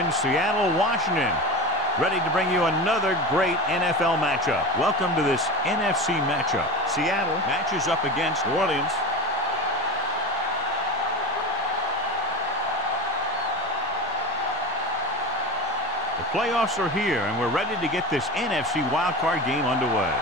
in Seattle, Washington, ready to bring you another great NFL matchup. Welcome to this NFC matchup. Seattle matches up against New Orleans. The playoffs are here, and we're ready to get this NFC wildcard game underway.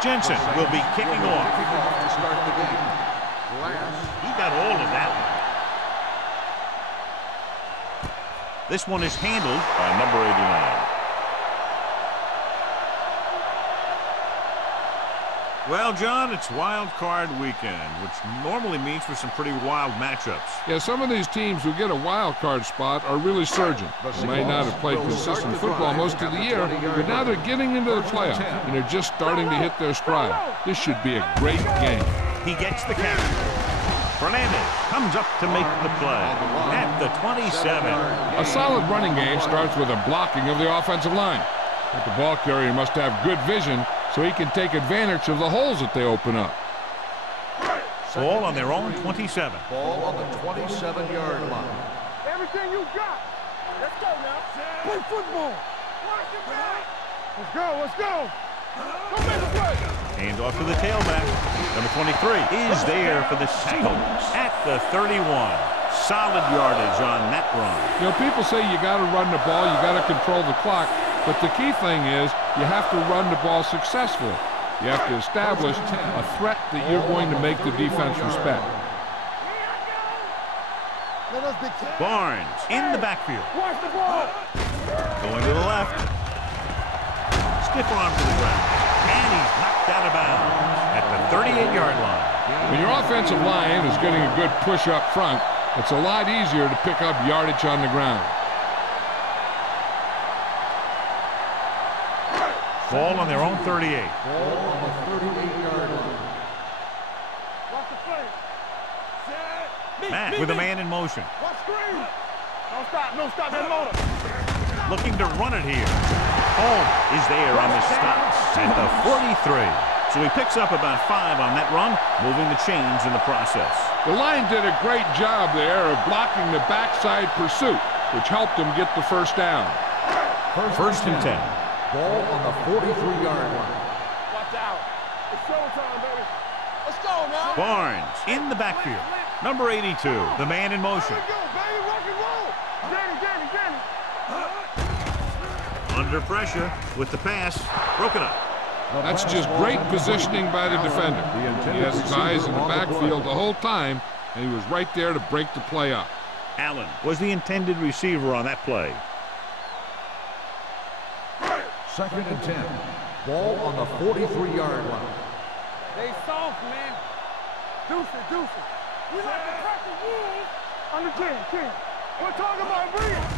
Jensen will be kicking off. To start the game. He got all of that one. This one is handled by number 89. Well, John, it's wild card weekend, which normally means for some pretty wild matchups. Yeah, some of these teams who get a wild card spot are really surging. They may not have played consistent football most of the year, but now they're getting into the playoffs, and they're just starting to hit their stride. This should be a great game. He gets the catch. Fernandez comes up to make the play at the 27. A solid running game starts with a blocking of the offensive line. But the ball carrier must have good vision so he can take advantage of the holes that they open up. Ball on their own 27. Ball on the 27-yard line. Everything you got. Let's go now. Play football. Watch your back. Let's go. Let's go. Go make a play. Hand off to the tailback. Number 23 is there for the tackle at the 31. Solid yardage on that run. You know, people say you got to run the ball, you got to control the clock, but the key thing is you have to run the ball successfully. You have to establish a threat that you're going to make the defense respect. Barnes in the backfield. Watch the ball. Going to the left. Stiff arm to the ground. And he's knocked out of bounds at the 38-yard line. When your offensive line is getting a good push up front, it's a lot easier to pick up yardage on the ground. Ball on their own 38. Ball on the 38-yard line. Watch the play. Set. Matt with a man in motion. Watch screen. Don't stop. Don't stop that motor. Looking to run it here. Home is there on the stop at the 43. So he picks up about 5 on that run, moving the chains in the process. The line did a great job there of blocking the backside pursuit, which helped them get the first down. First and 10. Ball on the 43-yard line. Watch out. It's showtime, baby. Let's go now. Barnes in the backfield. Number 82, the man in motion. Here we go, baby. Rock and roll. Danny. Under pressure with the pass. Broken up. That's just great positioning by the defender. He had his eyes in the backfield the whole time, and he was right there to break the play up. Allen was the intended receiver on that play. Second and 10. Ball on the 43-yard line. They soft, man. Deuce it. We like to crack the wolves under 10. We're talking about breathing.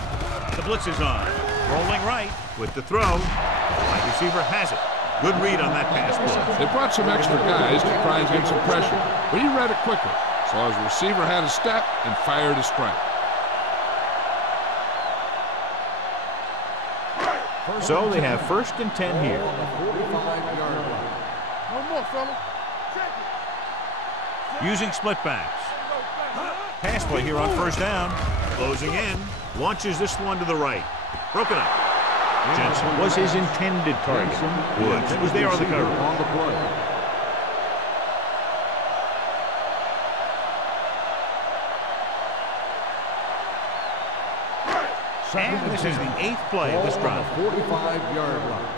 The blitz is on. Rolling right with the throw. Wide receiver has it. Good read on that pass play. They brought some extra guys to try and get some pressure, but he read it quickly. So his receiver had a step and fired a strike. So they have first and 10 here. On the 45-yard line. No more, fella. Check it. Using split backs. Pass play here on first down. Closing in. Launches this one to the right. Broken up. Jensen was his intended target. Woods was there on the cover. On the play. And this is the 8th play of this drive. 45-yard line.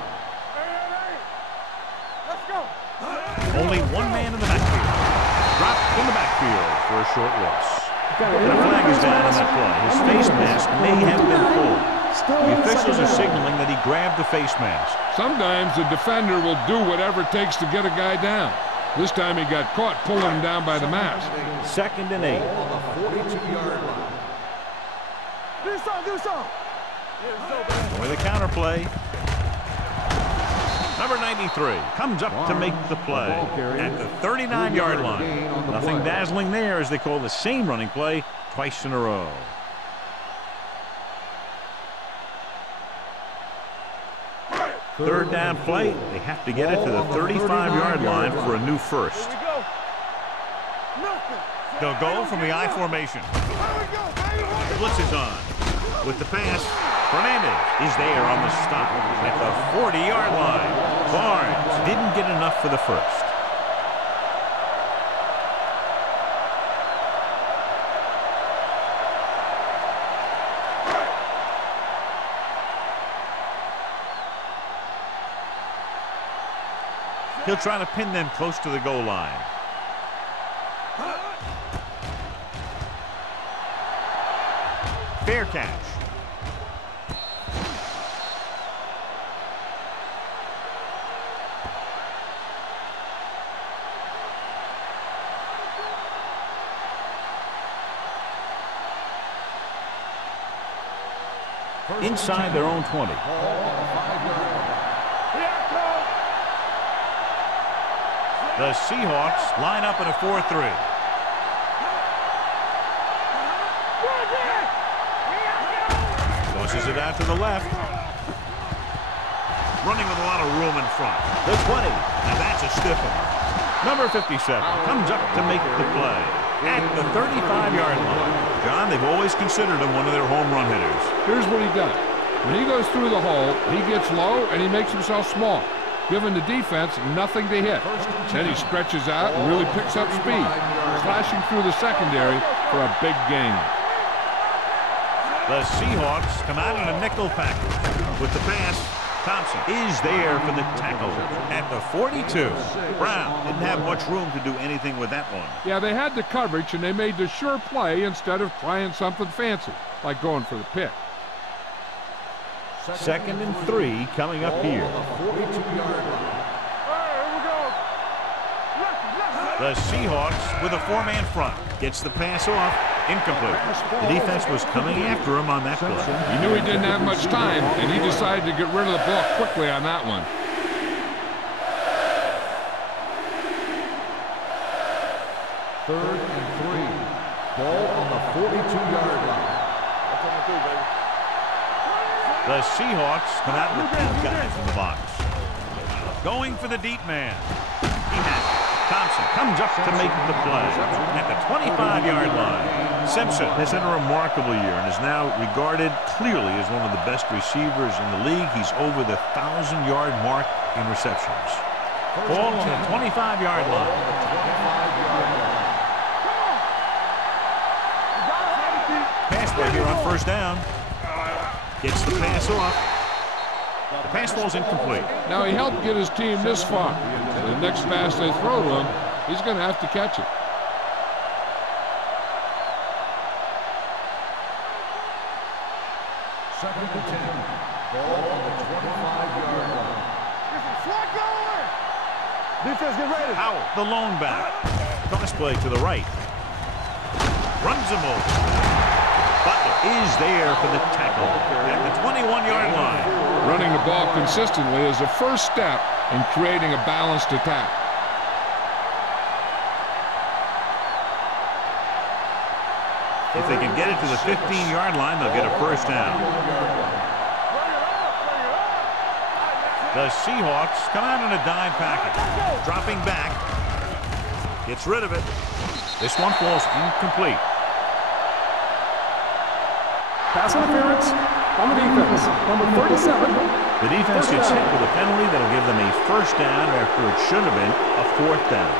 Hey. Let's go. Only one man in the backfield. Dropped in the backfield for a short loss. And a flag is down on that play. His face mask may have been pulled. The officials are signaling that he grabbed the face mask. Sometimes the defender will do whatever it takes to get a guy down. This time he got caught pulling him down by the mask. Second and 8. On the 42-yard line. Do some. With a counter play. Number 93 comes up to make the play at the 39-yard line. Nothing dazzling there as they call the same running play twice in a row. Third down play. They have to get it to the 35-yard line for a new first. They'll go from the I formation. The blitz is on. With the pass, Fernandez is there on the stop at the 40-yard line. Barnes didn't get enough for the first. He'll try to pin them close to the goal line. Fair catch. Inside their own 20. The Seahawks line up in a 4-3. Tosses it out to the left. Running with a lot of room in front. The 20. Now that's a stiff one. Number 57 comes up to make the play at the 35-yard line. John, they've always considered him one of their home run hitters. Here's what he does. When he goes through the hole, he gets low and he makes himself small, giving the defense nothing to hit. Then he stretches out and really picks up speed, slashing through the secondary for a big gain. The Seahawks come out in a nickel package. With the pass, Thompson is there for the tackle at the 42. Brown didn't have much room to do anything with that one. Yeah, they had the coverage and they made the sure play instead of trying something fancy, like going for the pick. 2nd and 3 coming up here. The Seahawks with a 4-man front. Gets the pass off. Incomplete. The defense was coming after him on that play. He knew he didn't have much time, and he decided to get rid of the ball quickly on that one. Third and 3. Ball on the 42-yard line. The Seahawks come out with 2 guys in the box. Going for the deep man. He has it. Thompson comes up to make the play at the 25-yard line. Simpson has had a remarkable year and is now regarded clearly as one of the best receivers in the league. He's over the 1,000-yard mark in receptions. Ball on the 25-yard line. Pass play here on first down. Gets the pass off. The pass ball's incomplete. Now he helped get his team this far. So the next pass they throw to him, he's going to have to catch it. Second and 10. Ball on the 25-yard line. Defense, get ready. Howell, the lone back. Toss play to the right. Runs him over. Butler is there for the tackle at the 21-yard line. Running the ball consistently is the first step in creating a balanced attack. If they can get it to the 15-yard line, they'll get a first down. The Seahawks come out in a dime package. Dropping back. Gets rid of it. This one falls incomplete. Pass interference on the defense. Number 37. The defense gets hit with a penalty that'll give them a first down after it should have been a 4th down.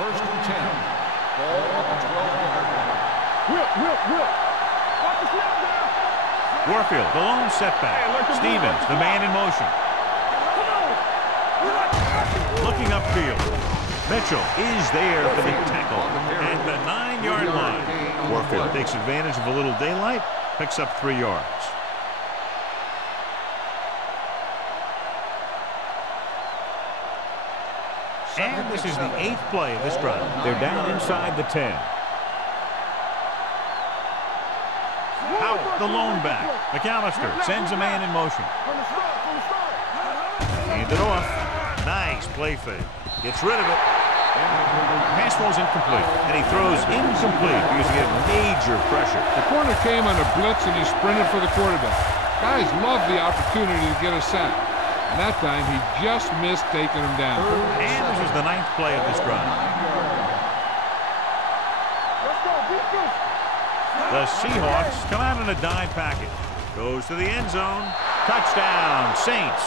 First and 10. Ball on the 12-yard line. Whip. Watch the snap down. Warfield, the lone setback. Stevens, the man in motion. Looking upfield. Mitchell is there for the tackle at the 9-yard line. Warfield takes advantage of a little daylight, picks up 3 yards. And this is the 8th play of this drive. They're down inside the 10. Howell, the lone back. McAllister sends a man in motion. Hand it off. Nice play fake. Gets rid of it. Pass falls incomplete, and he throws incomplete because he had major pressure. The corner came on a blitz, and he sprinted for the quarterback. Guys love the opportunity to get a sack. And that time, he just missed taking him down. And this is the 9th play of this drive. Let's go, beat this. The Seahawks come out in a dime package. Goes to the end zone. Touchdown, Saints.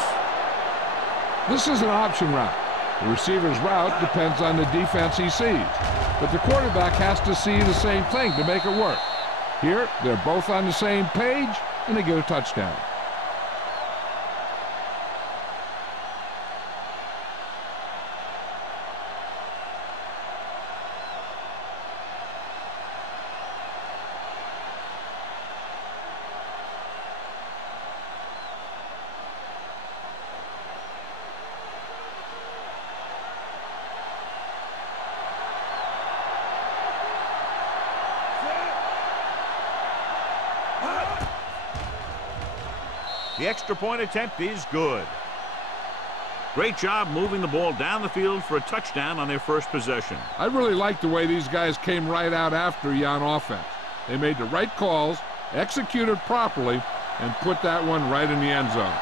This is an option route. The receiver's route depends on the defense he sees. But the quarterback has to see the same thing to make it work. Here, they're both on the same page, and they get a touchdown. The extra point attempt is good. Great job moving the ball down the field for a touchdown on their first possession. I really like the way these guys came right out after you on offense. They made the right calls, executed properly, and put that one right in the end zone.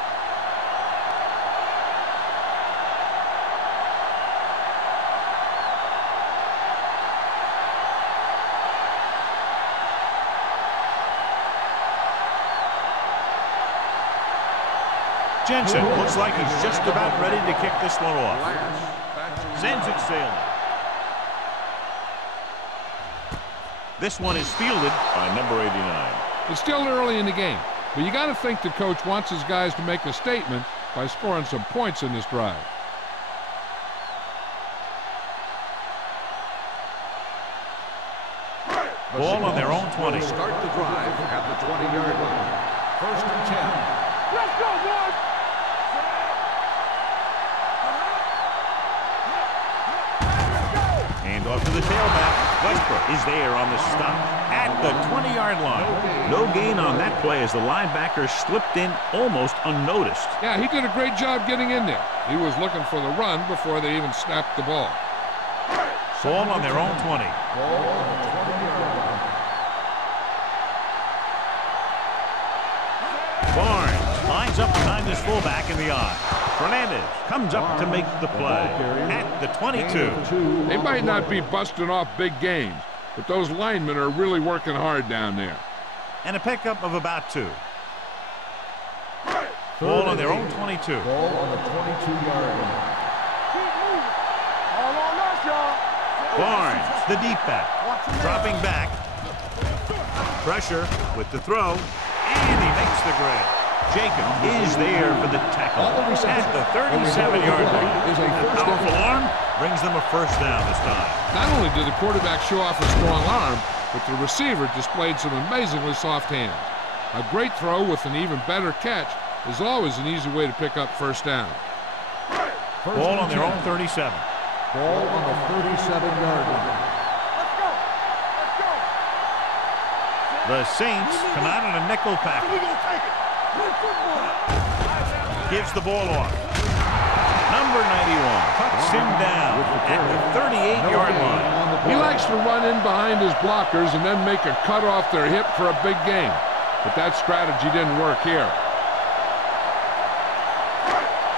Jensen looks like he's just about ready to kick this one off. Sends it sailing. This one is fielded by number 89. It's still early in the game, but you got to think the coach wants his guys to make a statement by scoring some points in this drive. Ball on their own 20. Start the drive at the 20-yard line. 1st and 10. Let's go, boys. Hand off to the tailback. Westbrook is there on the stop at the 20-yard line. No gain on that play as the linebacker slipped in almost unnoticed. Yeah, he did a great job getting in there. He was looking for the run before they even snapped the ball. Ball on their own 20. Ball on the 20-yard line. Barnes lines up behind his fullback in the eye. Fernandez comes up to make the play at the 22. They might not be busting off big games, but those linemen are really working hard down there. And a pickup of about 2. Ball on their own 22. Ball on the 22-yard line. Keep moving. All on us, y'all. Barnes, the deep back, dropping back. Pressure with the throw, and he makes the grab. Jacob is there for the tackle at the 37-yard line. A powerful arm brings them a first down this time. Not only did the quarterback show off a strong arm, but the receiver displayed some amazingly soft hands. A great throw with an even better catch is always an easy way to pick up first down. Ball on their own 37. Ball on the 37-yard line. Let's go. Let's go. The Saints come out in a nickel package. We gonna take it. Play football. Gives the ball off. Number 91 cuts him down at the 38-yard line. He likes to run in behind his blockers and then make a cut off their hip for a big gain. But that strategy didn't work here.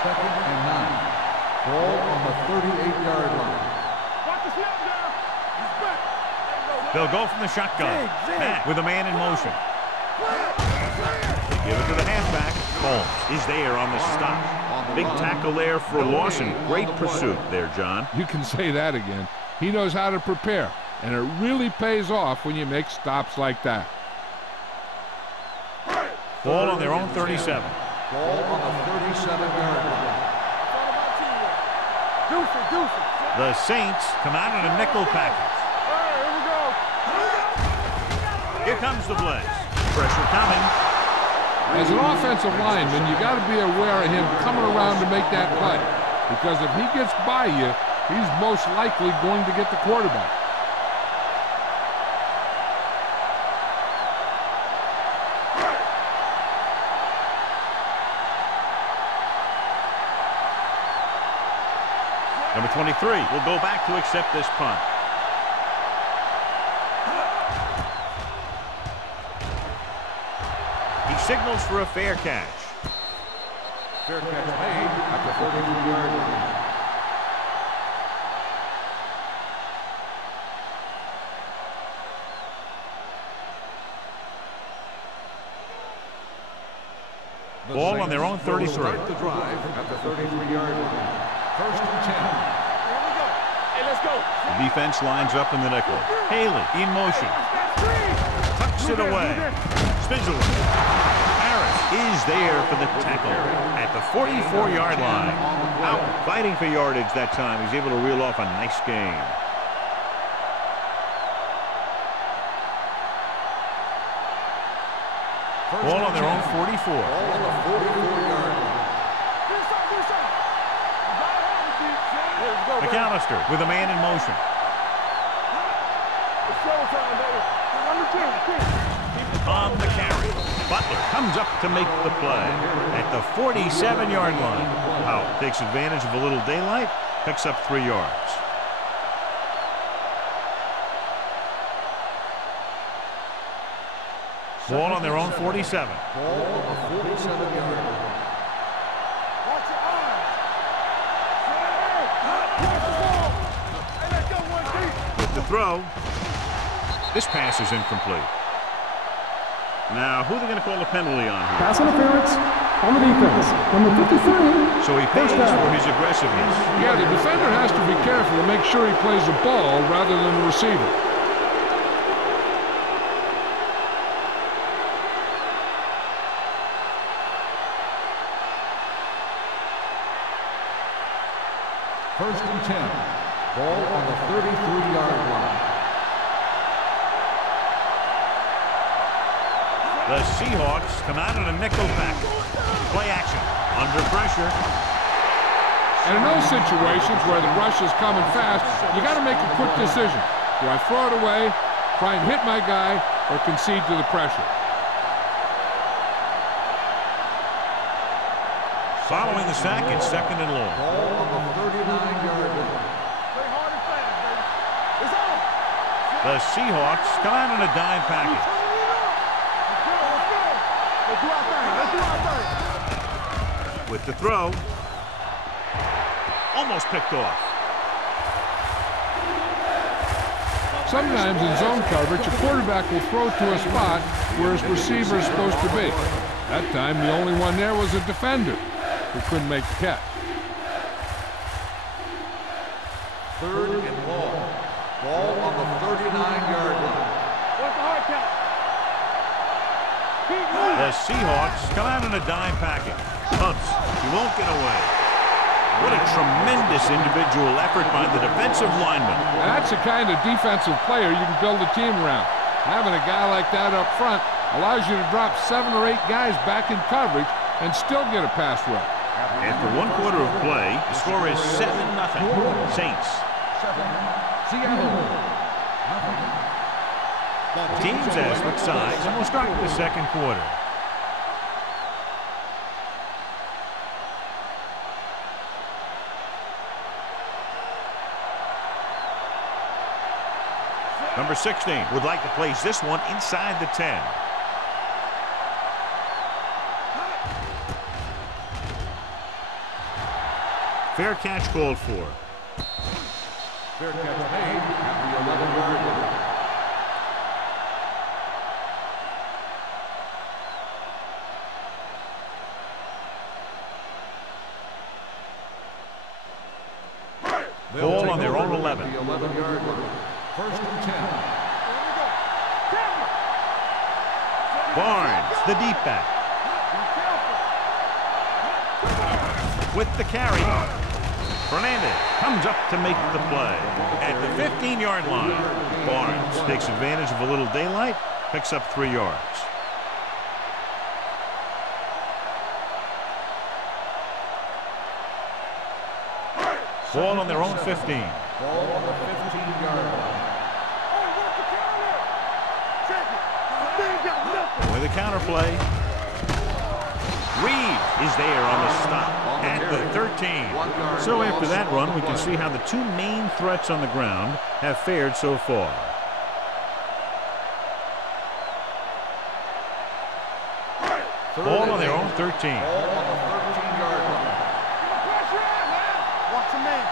2nd and 9. Ball on the 38-yard line. Watch the snap down. He's back. They'll go from the shotgun. Matt with a man in motion. They give it to the halfback. Holmes is there on the stop. Big tackle there for Lawson. Great pursuit there, John. You can say that again. He knows how to prepare, and it really pays off when you make stops like that. Ball on their own 37. Ball on the 37-yard line. The Saints come out in a nickel package. Here comes the blitz. Pressure coming. As an offensive lineman, you got to be aware of him coming around to make that play. Because if he gets by you, he's most likely going to get the quarterback. Number 23 will go back to accept this punt. He signals for a fair catch. Fair catch made at the 32-yard line. Ball on their own 33. Start the drive at the 33-yard line. First and 10. Here we go. Hey, let's go. The defense lines up in the nickel. Haley in motion. Tucks it away. Spizzle. Harris is there for the tackle at the 44-yard line. Out fighting for yardage that time. He's able to reel off a nice gain. Ball on their own 44. Ball on the 44-yard line. McAllister with a man in motion. On the carry. Butler comes up to make the play at the 47-yard line. Powell takes advantage of a little daylight, picks up 3 yards. Ball on their own 47. Ball on the 47-yard line. With the throw. This pass is incomplete. Now, who are they going to call a penalty on here? Pass interference on the defense. Number 53. So he pays for his aggressiveness. Yeah, the defender has to be careful to make sure he plays the ball rather than the receiver. First and 10. Ball on the 33-yard line. The Seahawks come out in a nickel back. Play action. Under pressure. And in those situations where the rush is coming fast, you got to make a quick decision. Do I throw it away, try and hit my guy, or concede to the pressure? Following the sack, it's second and long. Ball on the 39-yard line. The Seahawks come out in a dime package. With the throw. Almost picked off. Sometimes in zone coverage, a quarterback will throw to a spot where his receiver is supposed to be. That time, the only one there was a defender who couldn't make the catch. Third and long. Ball on the 39-yard line. The Seahawks come out in a dime package. Hunts. He won't get away. What a tremendous individual effort by the defensive lineman. And that's the kind of defensive player you can build a team around. Having a guy like that up front allows you to drop 7 or 8 guys back in coverage and still get a pass rush. After 1 quarter of play, the score is 7-0. Saints. Teams as what sides, and we'll start with the second quarter. Number 16 would like to place this one inside the 10. Fair catch called for. Fair catch made at the 11-yard line. Ball on their own 11. The 11-yard line. First and 10. Barnes, the deep back. With the carry. Fernandez comes up to make the play. At the 15-yard line, Barnes takes advantage of a little daylight, picks up 3 yards. Ball on their own 15. Ball on the 15-yard line. With a counter play. Reed is there on the stop at the 13. So after that run, we can see how the two main threats on the ground have fared so far. Ball on their own 13. Ball on the 13-yard line. Watch a man.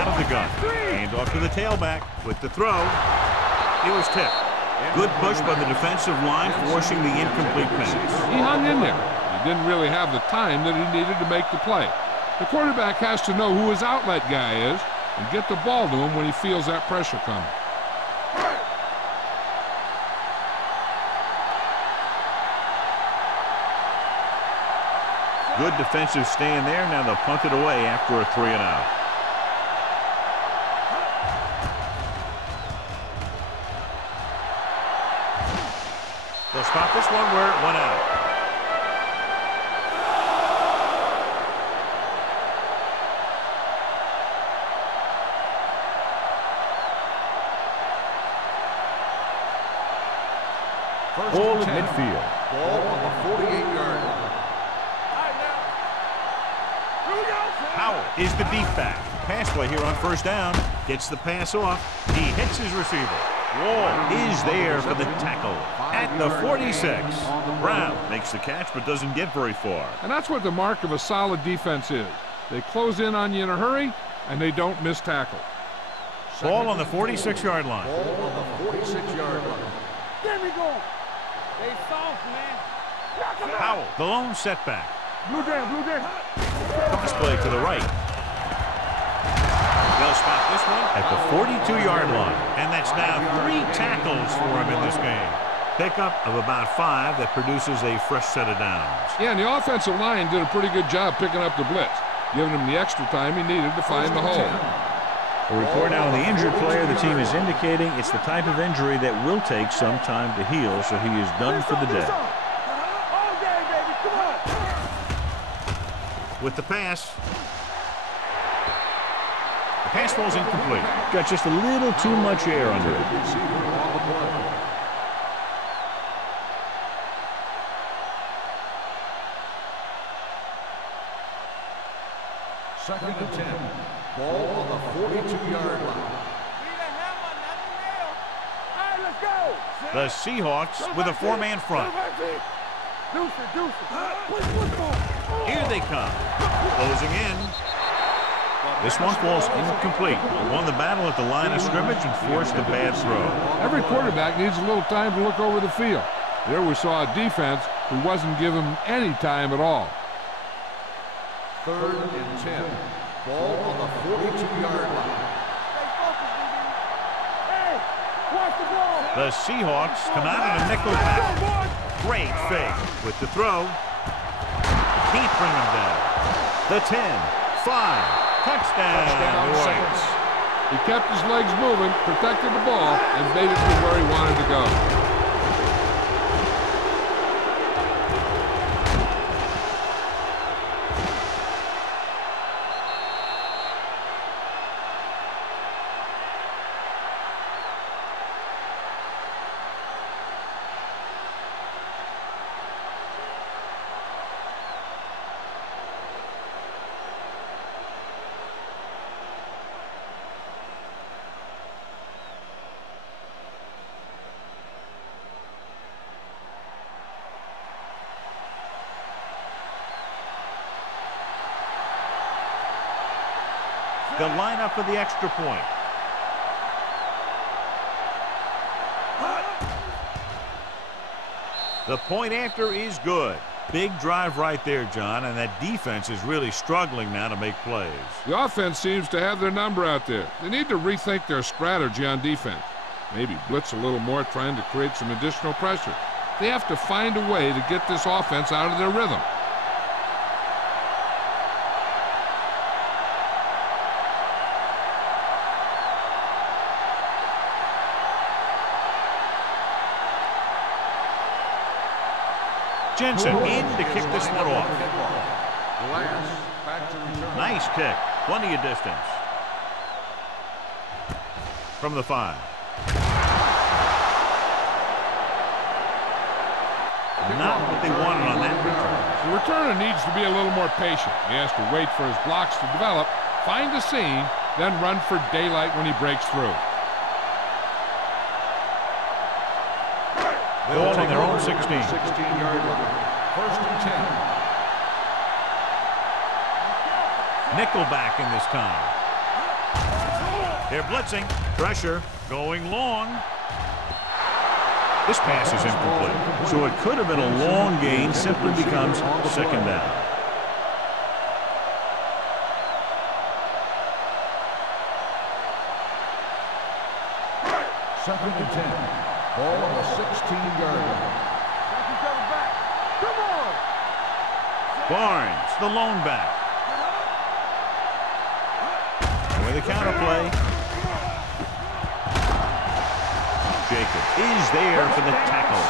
Out of the gun. Hand off to the tailback with the throw. It was tipped. Good push by the defensive line, forcing the incomplete pass. He hung in there. He didn't really have the time that he needed to make the play. The quarterback has to know who his outlet guy is and get the ball to him when he feels that pressure coming. Good defensive stand there. Now they'll punt it away after a 3-and-out. They'll spot this one where it went out. Ball at midfield. Ball on the 48-yard line. Howell is the deep back. Pass play here on first down. Gets the pass off. He hits his receiver. Wall is there for the tackle at the 46. Brown makes the catch but doesn't get very far. And that's what the mark of a solid defense is. They close in on you in a hurry, and they don't miss tackle. Ball on the 46-yard line. Ball on the 46-yard line. There we go. They soft, man. Howell, the lone setback. Blue down, blue down. Pass play to the right. They'll spot this one at the 42-yard line. And that's now 3 tackles for him in this game. Pickup of about 5 that produces a fresh set of downs. Yeah, and the offensive line did a pretty good job picking up the blitz, giving him the extra time he needed to find the hole. A report now on the injured player. The team is indicating it's the type of injury that will take some time to heal, so he is done for the day. All day, baby. Come on. With the pass. The pass ball's incomplete. Got just a little too much air under it. Second and 10. Ball on the 42-yard line. All right, let's go. The Seahawks with a 4-man front. Deuce. Here they come. Closing in. This one falls incomplete. Won the battle at the line of scrimmage and forced a bad throw. Every quarterback needs a little time to look over the field. There we saw a defense who wasn't given any time at all. Third and 10. Ball on the 42-yard line. Hey, watch the ball. The Seahawks come out in a nickel pack. Great fake with the throw. Can't bring him down. The 10, 5. Touchdown, Saints. He kept his legs moving, protected the ball, and made it to where he wanted to go. The lineup for the extra point. The point after is good. Big drive right there, John, and that defense is really struggling now to make plays. The offense seems to have their number out there. They need to rethink their strategy on defense. Maybe blitz a little more, trying to create some additional pressure. They have to find a way to get this offense out of their rhythm. Jensen in to kick this one off. Nice kick. Plenty of distance. From the 5. not what they wanted on that return. The returner needs to be a little more patient. He has to wait for his blocks to develop, find a seam, then run for daylight when he breaks through. Ball on their own 16. 16-yard line. First and 10. Nickelback in this time. They're blitzing. Pressure going long. This pass is incomplete. So it could have been a long gain, simply becomes second down. Second and 10. Ball on the 16-yard line. Come on! Barnes, the lone back. With the counter play. Jacob is there for the tackle.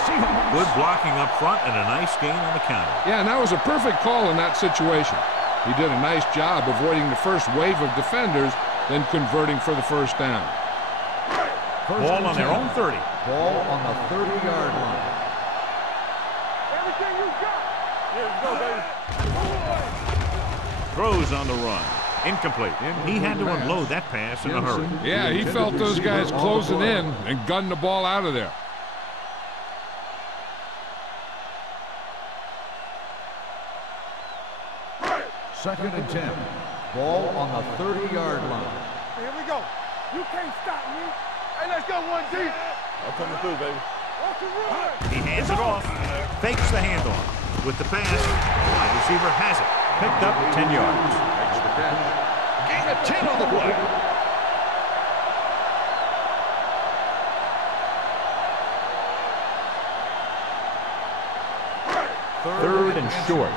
Good blocking up front and a nice gain on the counter. Yeah, and that was a perfect call in that situation. He did a nice job avoiding the first wave of defenders, then converting for the first down. Ball on their own 30. Ball on the 30-yard line. Everything you got! Here we go, baby. Throws on the run. Incomplete. He had to unload that pass in a hurry. Yeah, he felt those guys closing in and gunned the ball out of there. Second and 10. Ball on the 30-yard line. Here we go. You can't stop me. Hey, let's go 1D. I'm coming through, baby. Watch it run. He hands it off. Fakes the handoff. With the pass, wide receiver has it. Picked up 10 yards. Makes the catch. Gain of 10 on the play. Third and short.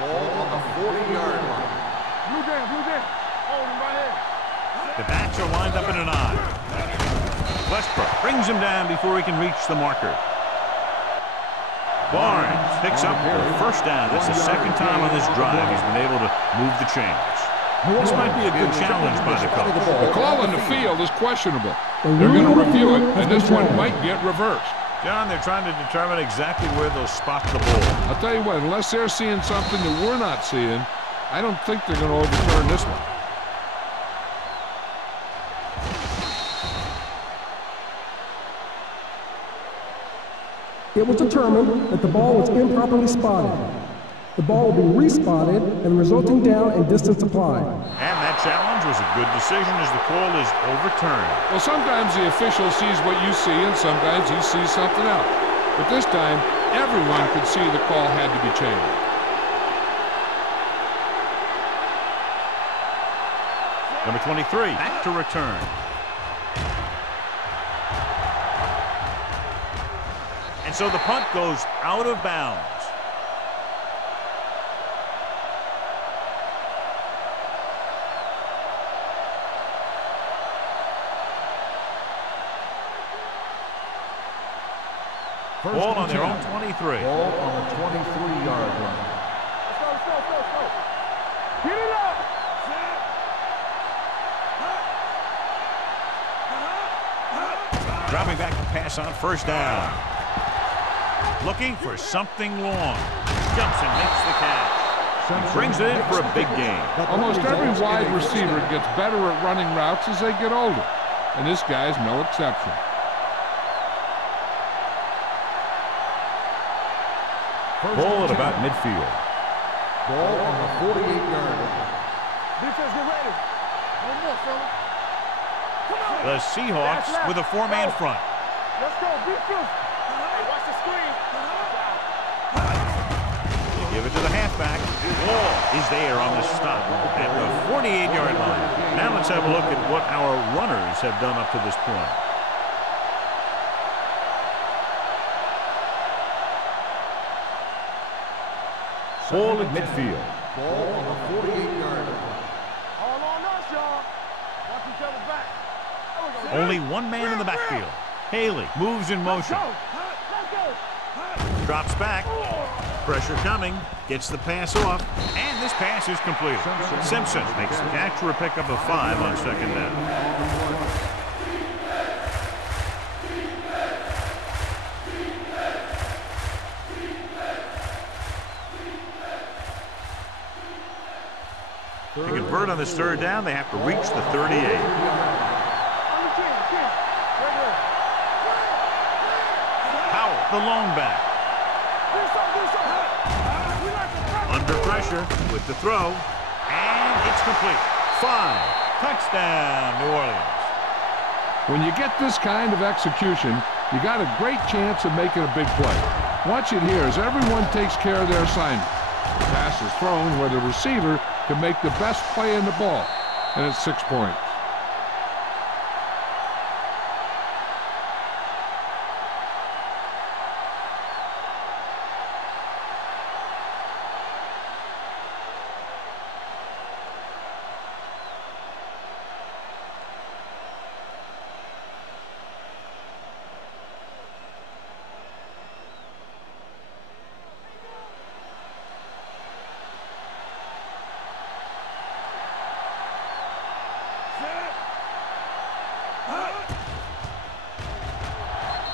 Ball on the 40-yard line. Blue down, blue down. Hold him right here. The backs are lined up in an eye. Westbrook brings him down before he can reach the marker. Barnes picks up the first down. That's the second time on this drive he's been able to move the chains. This might be a good challenge by the coach. The call on the field is questionable. They're going to review it, and this one might get reversed. John, they're trying to determine exactly where they'll spot the ball. I'll tell you what, unless they're seeing something that we're not seeing, I don't think they're going to overturn this one. It was determined that the ball was improperly spotted. The ball will be respotted and the resulting down and distance applied. And that challenge was a good decision as the call is overturned. Well, sometimes the official sees what you see, and sometimes he sees something else. But this time, everyone could see the call had to be changed. Number 23, back to return. And so the punt goes out of bounds. Ball on their own 23. Ball on the 23-yard line. Let's go, let's go, let's go, let's go. Get it up. Dropping back to pass on first down. Looking for something long. Jumps and makes the catch. He brings it in for a big gain. Almost every wide receiver gets better at running routes as they get older, and this guy's no exception. Ball at about midfield. Ball on the 48-yard line. Defense, get ready. One more, fella. Come on. The Seahawks with a four-man front. Let's go. Be first. Hey, watch the screen. They give it to the halfback. Ball is there on the stop at the 48-yard line. Now let's have a look at what our runners have done up to this point. Ball at midfield. Ball on the 48-yard line. All on us, y'all. Watch each other back. Only one man in the backfield. Haley moves in motion. Drops back. Pressure coming. Gets the pass off. And this pass is completed. Simpson makes the catch for a pickup of 5 on second down. To convert on this third down, they have to reach the 38. Powell, the long back. Under pressure with the throw, and it's complete. 5. Touchdown, New Orleans. When you get this kind of execution, you got a great chance of making a big play. Watch it here as everyone takes care of their assignment. The pass is thrown where the receiver can make the best play in the ball, and it's 6 points.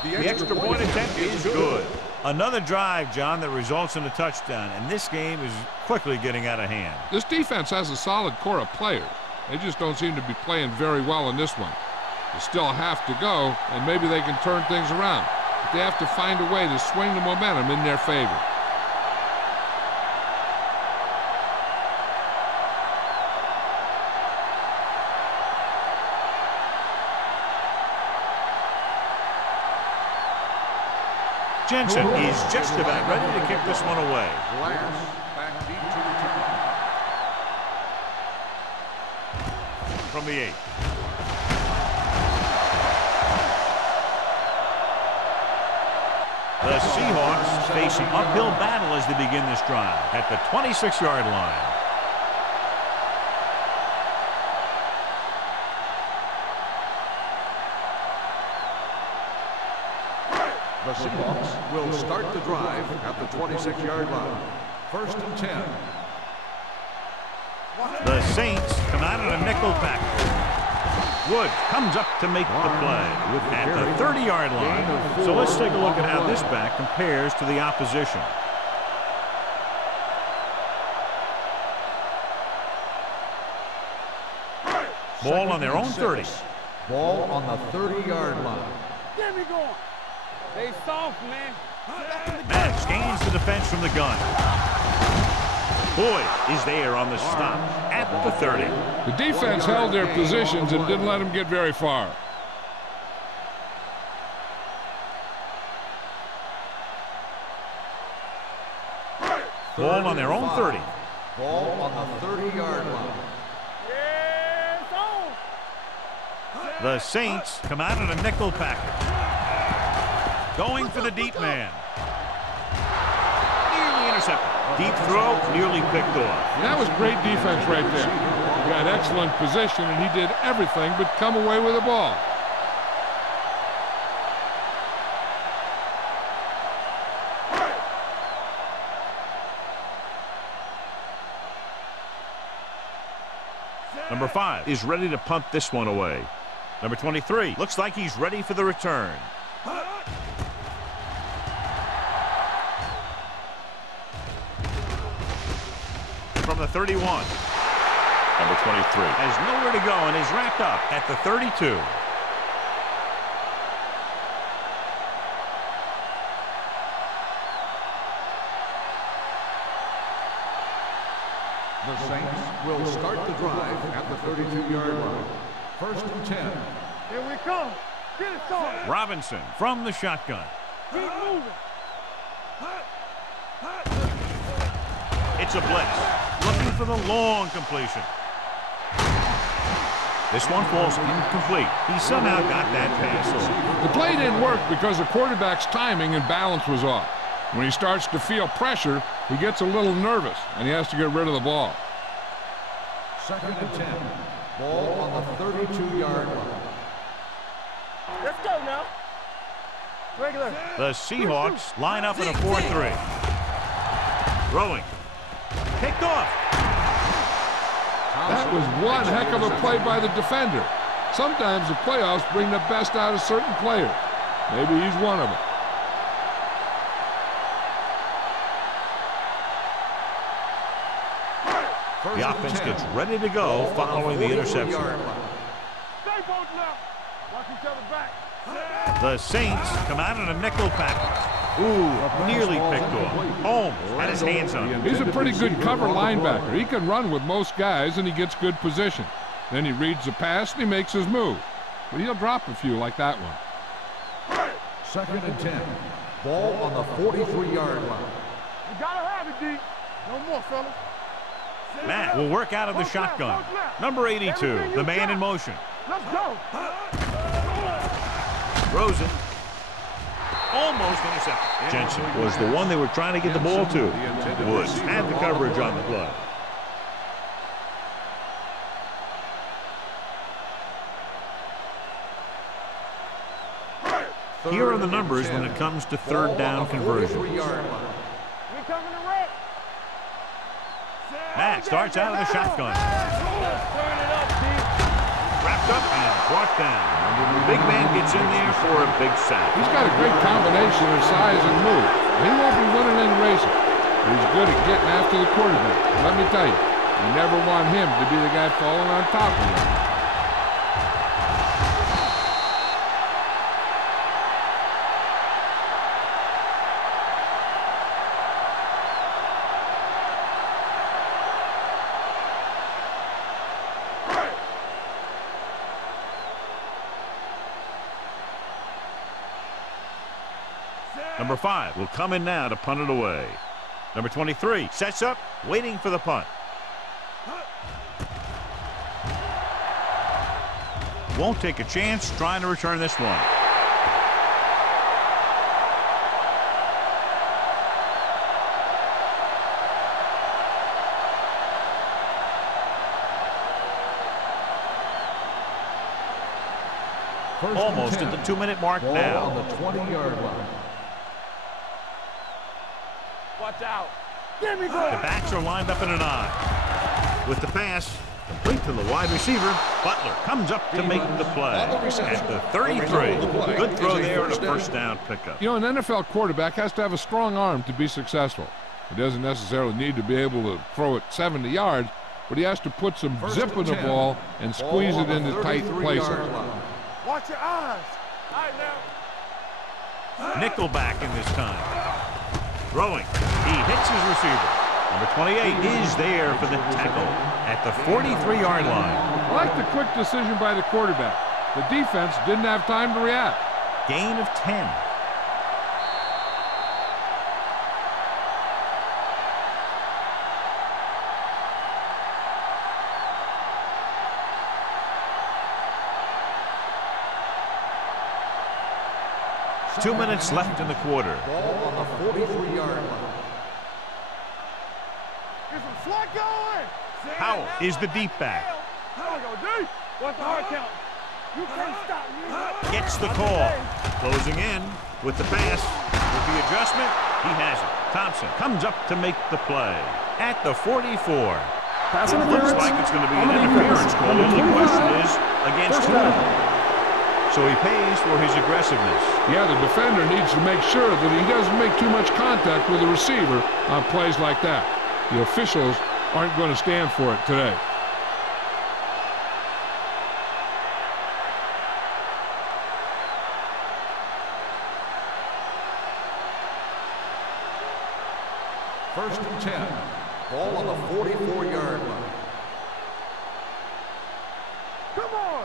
The extra point attempt is good. Another drive, John, that results in a touchdown, and this game is quickly getting out of hand. This defense has a solid core of players. They just don't seem to be playing very well in this one. They still have to go, and maybe they can turn things around. But they have to find a way to swing the momentum in their favor. Jensen is just about ready to kick this one away. Back deep to return. From the 8. The Seahawks facing uphill battle as they begin this drive at the 26-yard line. The Seahawks will start the drive at the 26-yard line. 1st and 10. The Saints come out in a nickel pack. Wood comes up to make the play at the 30-yard line. So let's take a look at how this back compares to the opposition. Ball on their own 30. Ball on the 30-yard line. Get me going. They soft, man. Maddox gains the defense from the gun. Boyd is there on the stop at the 30. The defense held their positions and didn't let them get very far. Ball on their own 30. Ball on the 30-yard line. Yes, on. The Saints come out in a nickel package. Going for the deep man. Nearly intercepted. Deep throw, nearly picked off. That was great defense right there. He got excellent position, and he did everything but come away with the ball. Number 5 is ready to punt this one away. Number 23 looks like he's ready for the return. From the 31. Number 23 has nowhere to go and is wrapped up at the 32. The Saints will start the drive at the 32-yard line. 1st and 10. Here we come. Get it started. Robinson from the shotgun. Keep moving. It's a blitz. Looking for the long completion. This one falls incomplete. He somehow got that pass off. The play didn't work because the quarterback's timing and balance was off. When he starts to feel pressure, he gets a little nervous, and he has to get rid of the ball. 2nd and 10. Ball on the 32-yard line. Let's go now. Regular. The Seahawks line up in a 4-3. Throwing. Picked off. That was one heck of a play by the defender. Sometimes the playoffs bring the best out of certain players. Maybe he's one of them. The offense gets ready to go following the interception. Stay both left. Watch each other back. The Saints come out in a nickel package. Ooh, nearly picked off. Holmes had his hands on him. He's a pretty good cover linebacker. He can run with most guys, and he gets good position. Then he reads the pass, and he makes his move. But he'll drop a few like that one. 2nd and 10. Ball on the 43-yard line. You gotta have it, D. No more, fellas. Matt will work out of the shotgun. Number 82, the man in motion. Let's go. Throws it. Almost intercepted. Jensen was the one they were trying to get the ball to. Woods had the coverage on the play. Here are the numbers when it comes to 3rd down conversions. Matt starts out of the shotgun. Wrapped up and brought down. The big man gets in there for a big sack. He's got a great combination of size and move. He won't be winning any races, but he's good at getting after the quarterback. And let me tell you, you never want him to be the guy falling on top of you. Number 5 will come in now to punt it away. Number 23 sets up, waiting for the punt. Won't take a chance trying to return this one. Almost at the 2-minute mark now. On the 20-yard line. Watch out. Give me The good. backs are lined up in an eye. With the pass, complete to the wide receiver. Butler comes up to make the play at the 33. Good throw there and a 1st down pickup. You know, an NFL quarterback has to have a strong arm to be successful. He doesn't necessarily need to be able to throw it 70 yards, but he has to put some zip in the ball and squeeze it into tight places. Watch your eyes. All right, now. Nickelback in this time. Throwing. He hits his receiver. Number 28 is there for the tackle at the 43-yard line. I like the quick decision by the quarterback. The defense didn't have time to react. Gain of 10. Two minutes left in the quarter. Ball on the 43-yard line. Get some slot going. Howell is the deep back. There we go, D. What's the hard count? You can't stop me. Gets the call. Closing in with the pass. With the adjustment, he has it. Thompson comes up to make the play at the 44. Pass Looks interference. like it's going to be an interference call. The only question is against whom? So he pays for his aggressiveness. Yeah, the defender needs to make sure that he doesn't make too much contact with the receiver on plays like that. The officials aren't going to stand for it today. First and 10. Ball on the 44-yard line. Come on.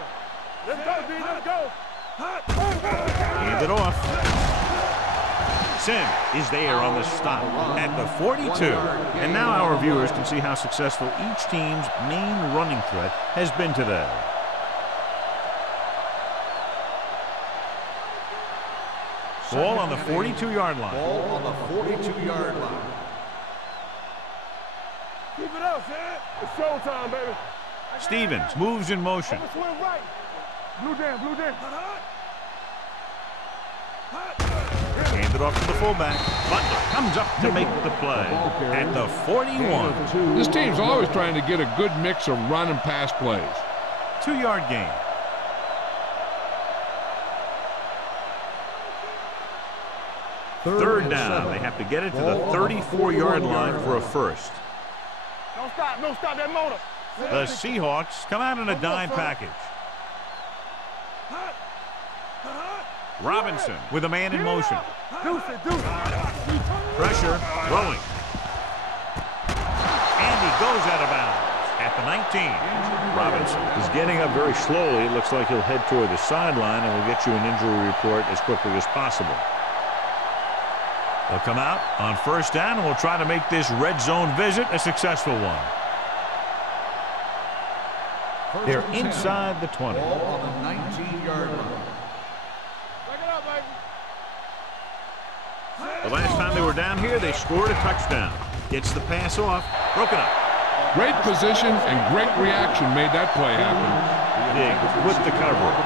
Let's go, D. Let's go. Hand it off. Sim is there on the stop at the 42. And now our viewers can see how successful each team's main running threat has been today. Ball on the 42-yard line. Ball on the 42-yard line. Keep it up, Sam. It's showtime, baby. Stevens moves in motion. Swing right. Blue down, blue down. Hand it off to the fullback. Butler comes up to make the play at the 41. This team's always trying to get a good mix of run and pass plays. 2-yard gain. Third down. They have to get it to the 34-yard line for a first. Don't Don't stop that motor. The Seahawks come out in a dime package. Robinson with a man in motion. Pressure, throwing. And he goes out of bounds at the 19. Robinson is getting up very slowly. It looks like he'll head toward the sideline, and we'll get you an injury report as quickly as possible. They'll come out on first down, and we'll try to make this red zone visit a successful one. They're inside the 20. Ball on the 19-yard line. The last time they were down here, they scored a touchdown. Gets the pass off, broken up. Great position and great reaction made that play happen. Big with the coverage.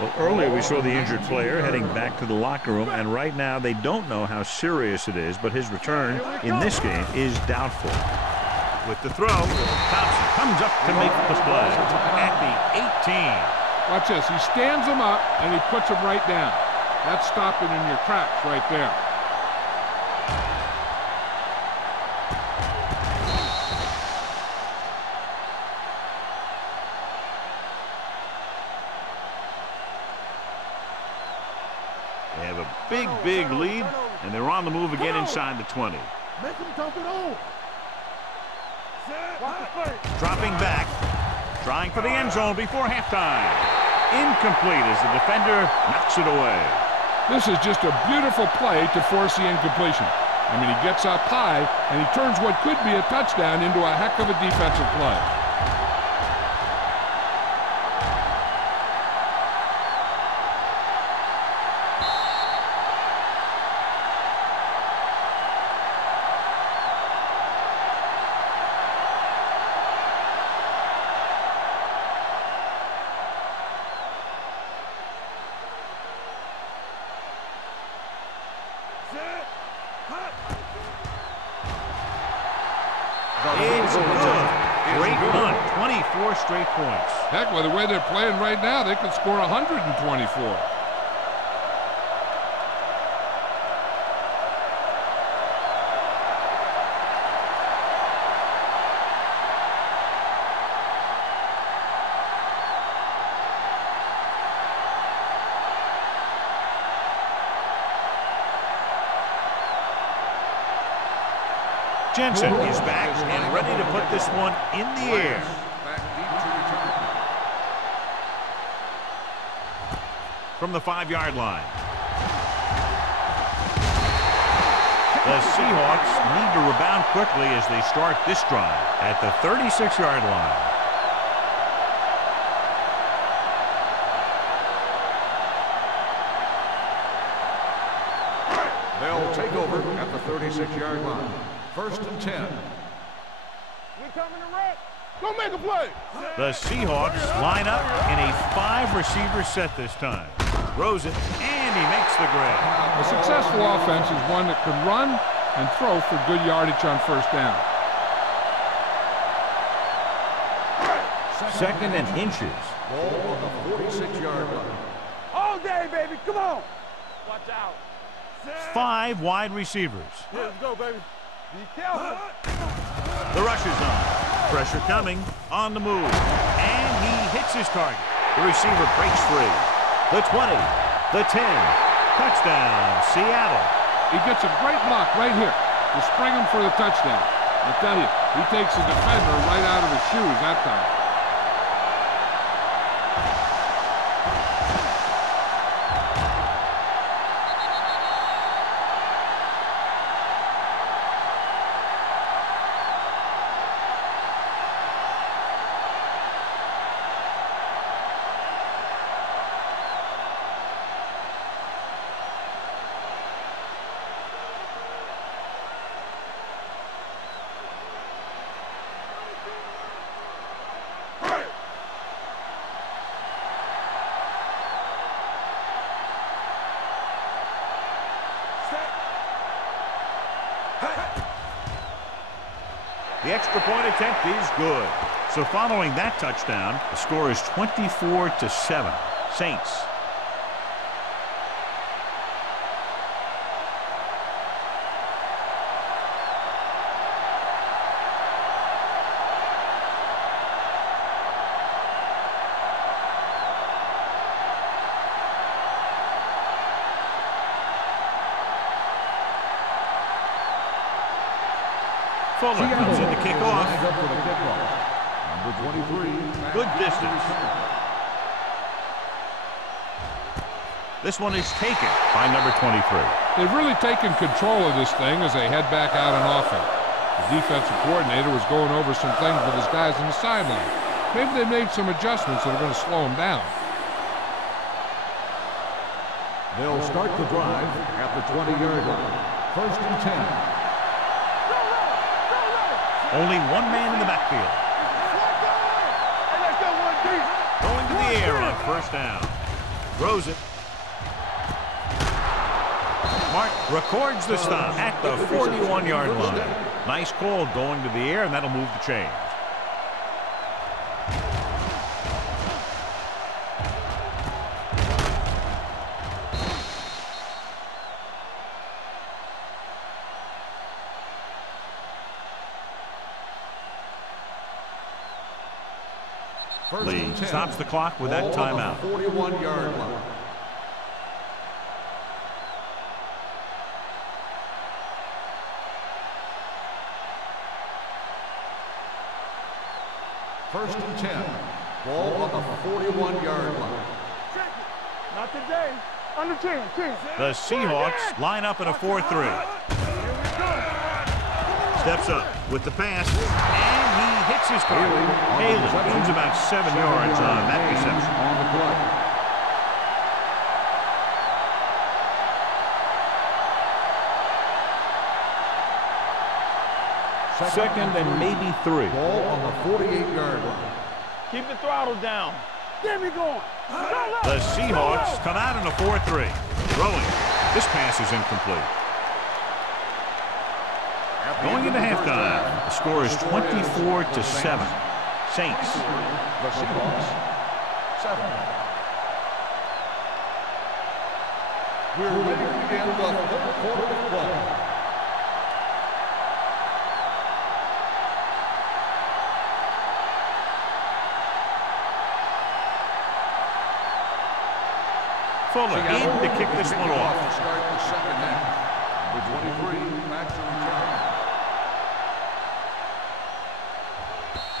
Well, earlier we saw the injured player heading back to the locker room, and right now they don't know how serious it is, but his return in this game is doubtful. With the throw, Thompson comes up to make the play at the 18. Watch this. He stands him up, and he puts him right down. That's stopping in your tracks right there. They have a big lead, and they're on the move again inside the 20. Make him dump it on. Dropping back, trying for the end zone before halftime. Incomplete as the defender knocks it away. This is just a beautiful play to force the incompletion. I mean, he gets up high, and he turns what could be a touchdown into a heck of a defensive play. It's good. Great run. 24 straight points. Heck, with the way they're playing right now, they could score 124. Jensen is back and ready to put this one in the air. From the 5-yard line. The Seahawks need to rebound quickly as they start this drive at the 36-yard line. They'll take over at the 36-yard line. First and 10. We coming to wreck. Go make a play. The Seahawks line up in a 5-receiver set this time. Throws it, and he makes the grab. A successful offense is one that can run and throw for good yardage on first down. Second and inches. Ball on the 46-yard line. All day, baby. Come on. Watch out. 5 wide receivers. Let's go, baby. Be careful. The rush is on. Pressure coming, on the move. And he hits his target. The receiver breaks free. The 20, the 10. Touchdown, Seattle. He gets a great block right here to spring him for the touchdown. I tell you, he takes the defender right out of his shoes that time. The extra point attempt is good. So following that touchdown, the score is 24-7. Saints. Fuller comes in to kick off. Lined up for the kickoff. Number 23. Good distance. This one is taken by number 23. They've really taken control of this thing as they head back out on offense. The defensive coordinator was going over some things with his guys on the sideline. Maybe they made some adjustments that are going to slow them down. They'll start the drive at the 20-yard line. First and 10. Only one man in the backfield. Going to the air on first down. Throws it. Mark records the stop at the 41-yard line. Nice call going to the air, and that'll move the chains. Lee stops the clock with that timeout. 41-yard line. First and 10. Ball on the 41-yard line. Not today. Under 10. The Seahawks line up in a 4-3. Steps up with the pass, and he hits his target. Haley gains about 7 yards on that reception. On the play. Second and maybe 3. Ball on the 48-yard line. Keep the throttle down. Get me going. The Seahawks come out in a 4-3. Throwing. This pass is incomplete. Going into halftime, the score is 24-7. Saints. The Seahawks, 7. We're ready to begin the third quarter of play. Fuller in to kick this one off. To start the second half. Number 23, Max return.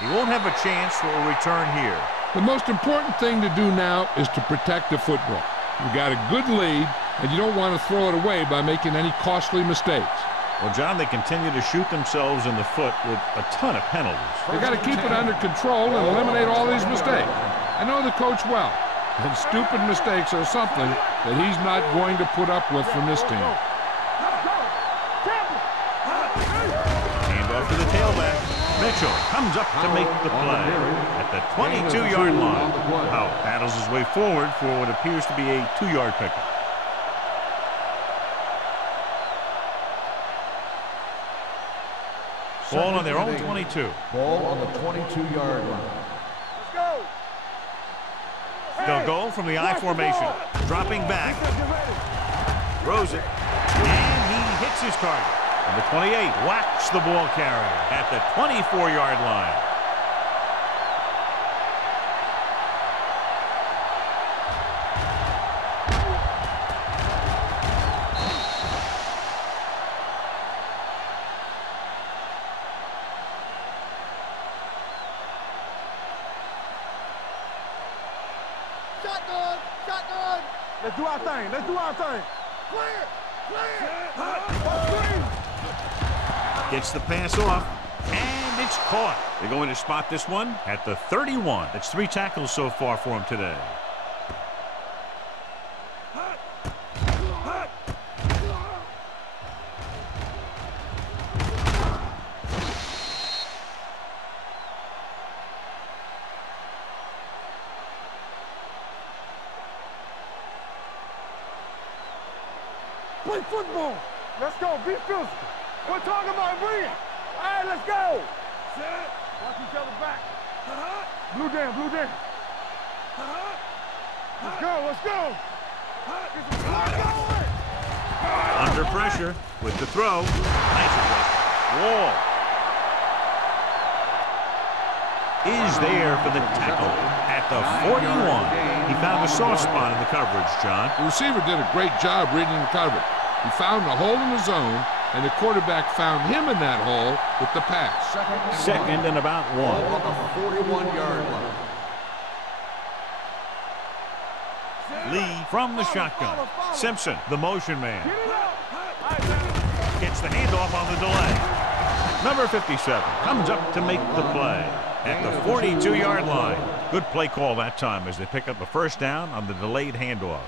He won't have a chance for a return here. The most important thing to do now is to protect the football. You got a good lead, and you don't want to throw it away by making any costly mistakes. Well, John, they continue to shoot themselves in the foot with a ton of penalties. They got to keep it under control and eliminate all these mistakes. I know the coach well, and stupid mistakes are something that he's not going to put up with from this team. Hand off to the tailback. Mitchell comes up to make the play at the 22-yard line. Powell battles his way forward for what appears to be a 2-yard pickup. Ball on their own 22. Ball on the 22-yard line. Let's go. They'll go from the I formation. Dropping back. Throws it. And he hits his target. Number 28 whacks the ball carrier at the 24-yard line. Shotgun. Let's do our thing. Clear. Gets the pass off, and it's caught. They're going to spot this one at the 31. That's 3 tackles so far for him today. Play football. Let's go. Be physical. We're talking about bringing. All right, let's go. Set. Watch each other back. Blue down. Let's go. Under pressure with the throw. Nice play. Wall is there for the tackle at the 41. He found a soft spot in the coverage, John. The receiver did a great job reading the coverage. He found a hole in the zone and the quarterback found him in that hole with the pass. Second and about one. On the 41-yard line. Lee from the shotgun. Simpson, the motion man. Gets the handoff on the delay. Number 57 comes up to make the play at the 42-yard line. Good play call that time as they pick up a first down on the delayed handoff.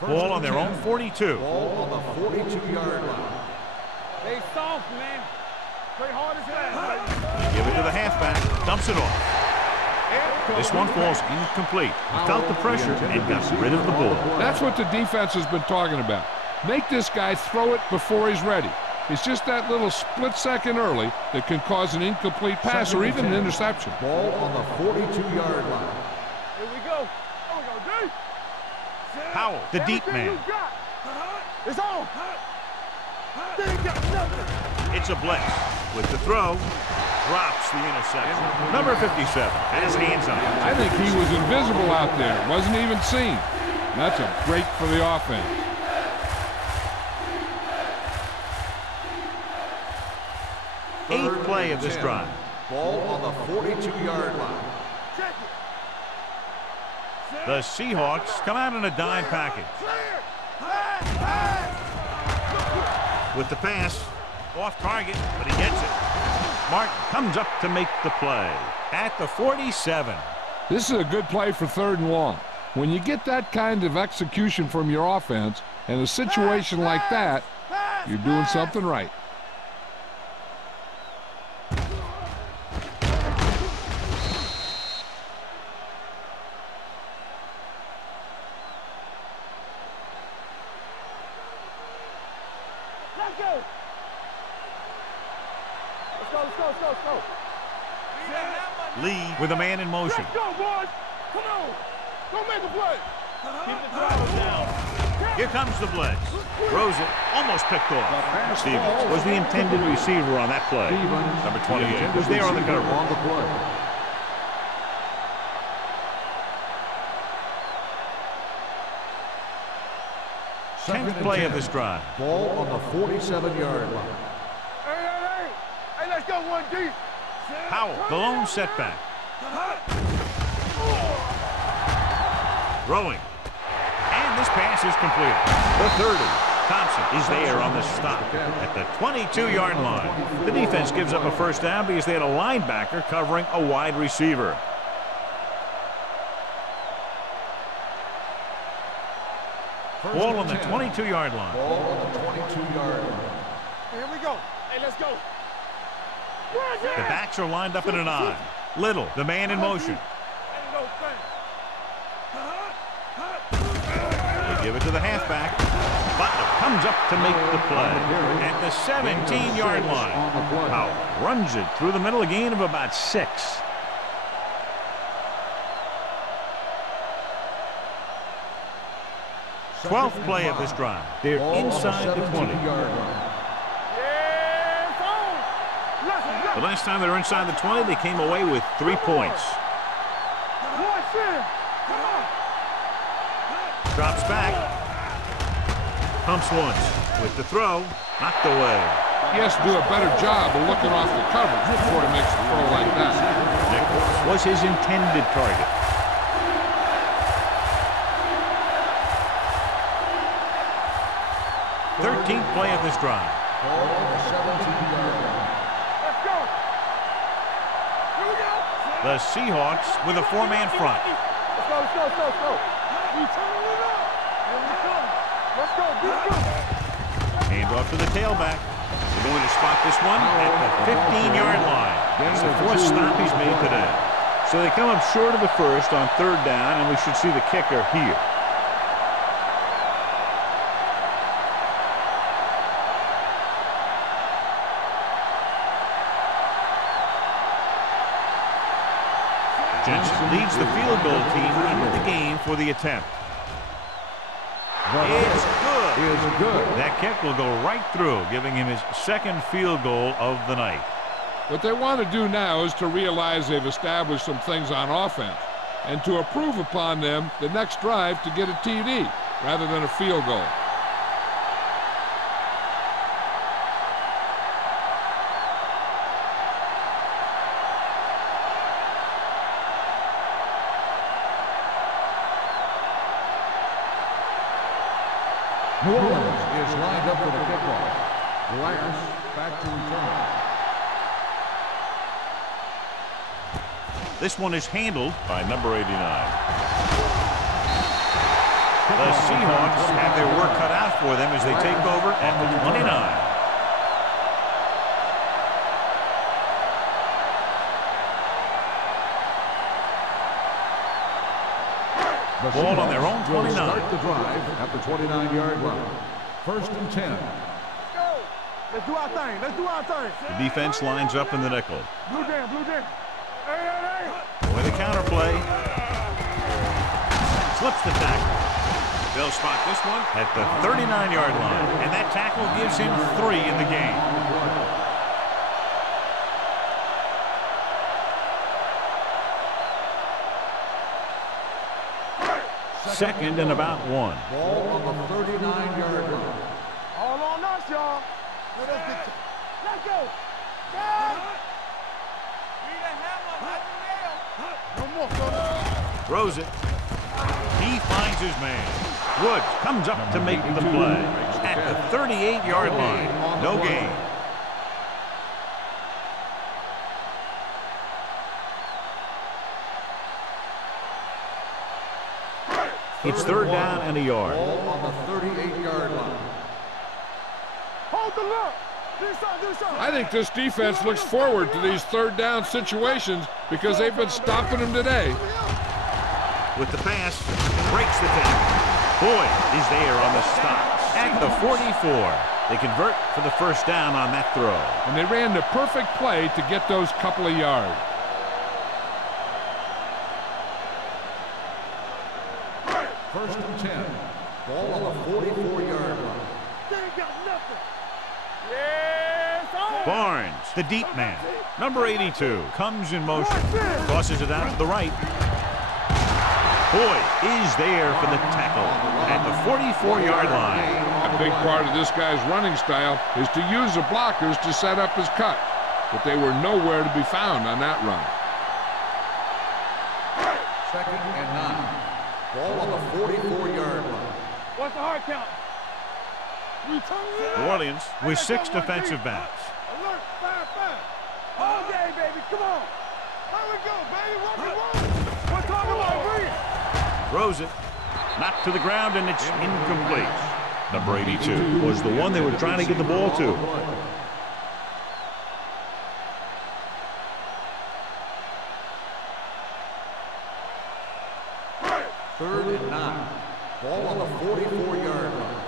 Ball on their own 42. Ball on the 42-yard line. Stay soft, man. Play hard as hell. Give it to the halfback. Dumps it off. This one falls incomplete. He felt the pressure and got rid of the ball. That's what the defense has been talking about. Make this guy throw it before he's ready. It's just that little split second early that can cause an incomplete pass or even an interception. Ball on the 42-yard line. Here we go. Here we go, D. Powell, the deep man. It's on. They ain't got nothing. It's a blitz. With the throw, drops the interception. Number 57 has hands on it. I think he was invisible out there. Wasn't even seen. That's a break for the offense. Eighth play of this drive. Ball on the 42-yard line. The Seahawks come out in a dime package. With the pass, off target, but he gets it. Martin comes up to make the play at the 47. This is a good play for 3rd and long. When you get that kind of execution from your offense in a situation like that, you're doing something right. Lee with a man in motion. Let's go, boys. Come on. Go make a play. Keep the driver down. Here comes the blitz. Throws it, almost picked off. Stevens was the intended receiver on that play. Number 28 was there on the cover. On the play. Tenth play of this drive. Ball on the 47-yard line. Hey, let's go, 1D. Powell, the lone setback. Throwing. And this pass is completed. The 30. Thompson is there on the stop at the 22-yard line. The defense gives up a first down because they had a linebacker covering a wide receiver. Ball on the 22-yard line. Ball on the 22-yard line. Here we go. Hey, let's go. The backs are lined up in an I. Little, the man in motion. They give it to the halfback. Butler comes up to make the play at the 17-yard line. Powell runs it through the middle, a gain of about 6. Twelfth play of this drive. They're inside the 20. The last time they were inside the 20, they came away with 3 points. Drops back. Pumps once. With the throw, knocked away. He has to do a better job of looking off the coverage before he makes a throw like that. Nichols was his intended target. Thirteenth play of this drive. Ball on the 17-yard line. Let's go. Here we go. The Seahawks with a 4-man front. Let's go, let's go, let's go, let's go. We turning it up. Here we come. Let's go, let's go. Hand off to the tailback. They're going to spot this one at the 15-yard line. That's the 4th stop he's made today. So they come up short of the first on 3rd down, and we should see the kicker here. Jensen leads the field goal team into the game for the attempt. It's good. Is good. That kick will go right through, giving him his 2nd field goal of the night. What they want to do now is to realize they've established some things on offense. and to improve upon them the next drive to get a TD rather than a field goal. New Orleans is lined up for the kickoff. The Irish back to return. This one is handled by number 89. The Seahawks have their work cut out for them as they take over at the 29. The ball on their own 29. Will start the drive at the 29-yard line. 1st and 10. Go. Let's do our thing. Let's do our thing. The defense lines up in the nickel. Blue jam, blue jam. Hey, hey, hey. With a counter play. Slips the tackle. They'll spot this one at the 39-yard line. And that tackle gives him 3 in the game. Second and about 1. Ball on the 39-yard line. All on us, y'all. Let's go. No more, son. Throws it. He finds his man. Woods comes up to make the play at the 38-yard line. No gain. It's 3rd down and a yard. Ball on the 38-yard line. Hold the look. Do something. I think this defense looks forward to these 3rd down situations because they've been stopping them today. With the pass, breaks the tackle. Boyd is there on the stop at the 44. They convert for the 1st down on that throw. And they ran the perfect play to get those couple of yards. 1st and 10. Ball on the 44-yard line. They ain't got nothing. Yes, oh. Barnes, the deep man. Number 82 comes in motion. Tosses it out to the right. Boyd is there for the tackle at the 44-yard line. A big part of this guy's running style is to use the blockers to set up his cut. But they were nowhere to be found on that run. 2nd and 9. Ball on the 44-yard line. What's the hard count? New Orleans with 6 defensive backs. Alert, 5-5. All day, baby. Come on. Here we go, baby. What we want? We're talking about bringing. Throws it. Knocked to the ground, and it's incomplete. Number 82 was the one they were trying to get the ball to. Third and 9. Ball on the 44-yard line.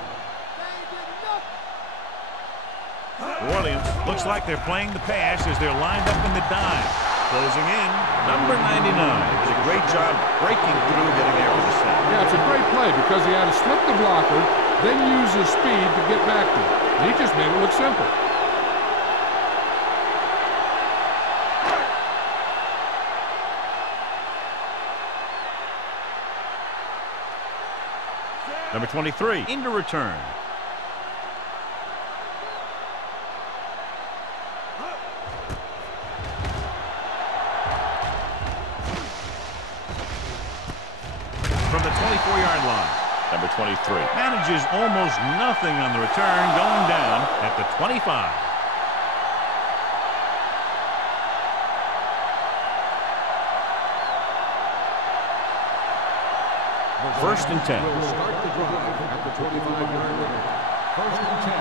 New Orleans looks like they're playing the pass as they're lined up in the dime. Closing in, number 99 did a great job breaking through, getting there with the sack. Yeah, it's a great play because he had to slip the blocker, then use his speed to get back to it. And he just made it look simple. Number 23 into return. From the 24-yard line, number 23 manages almost nothing on the return, going down at the 25. First and 10. Will start the drive at the 25-yard line. 1st and 10.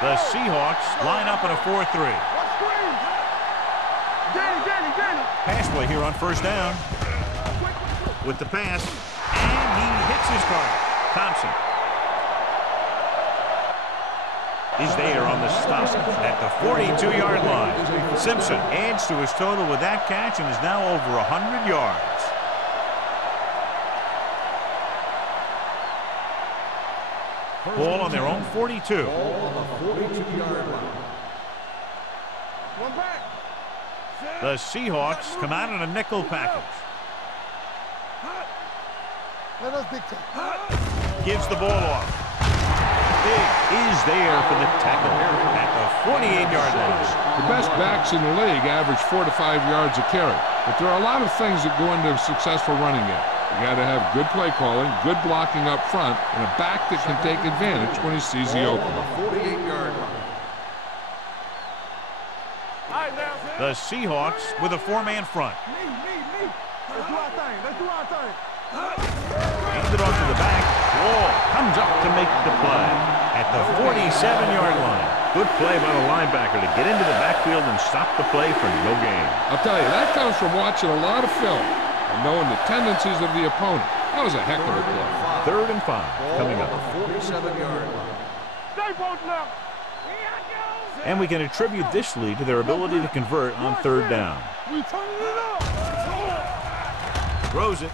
The Seahawks line up in a 4-3. Pass play here on 1st down. With the pass, and he hits his target. Thompson is there on the stop at the 42-yard line. Simpson adds to his total with that catch and is now over 100 yards. Ball on their own 42. Ball on the 42-yard line. One back. The Seahawks come out in a nickel package. Let us dictate. Gives the ball off. Big is there for the tackle at the 48-yard line. The best backs in the league average 4 to 5 yards a carry. But there are a lot of things that go into a successful running game. You got to have good play calling, good blocking up front, and a back that can take advantage when he sees the opening. 48-yard line. The Seahawks with a 4-man front. Let's do our thing. Let's do our thing. Hands it off to the back. Wall comes up to make the play at the 47-yard line. Good play by the linebacker to get into the backfield and stop the play for no gain. I'll tell you, that comes from watching a lot of film and knowing the tendencies of the opponent. That was a heck of a play. 3rd and 5 coming up. 47-yard line. Stay both left. And we can attribute this lead to their ability to convert on 3rd down. We turning it up. Throws it.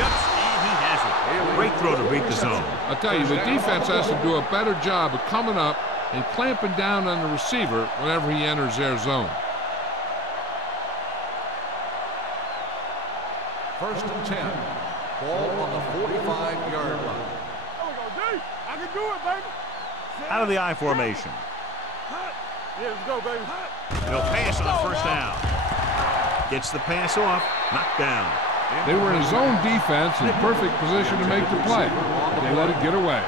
Jumps, and he has it. Great throw to beat the zone. I'll tell you, the defense has to do a better job of coming up and clamping down on the receiver whenever he enters their zone. 1st and 10. Ball on the 45-yard line. There we go, D. I can do it, baby. Out of the I formation. Yeah, let's go, baby. He'll pass on 1st down. Gets the pass off. Knocked down. They were in a zone defense in perfect position to make the play. They let it get away.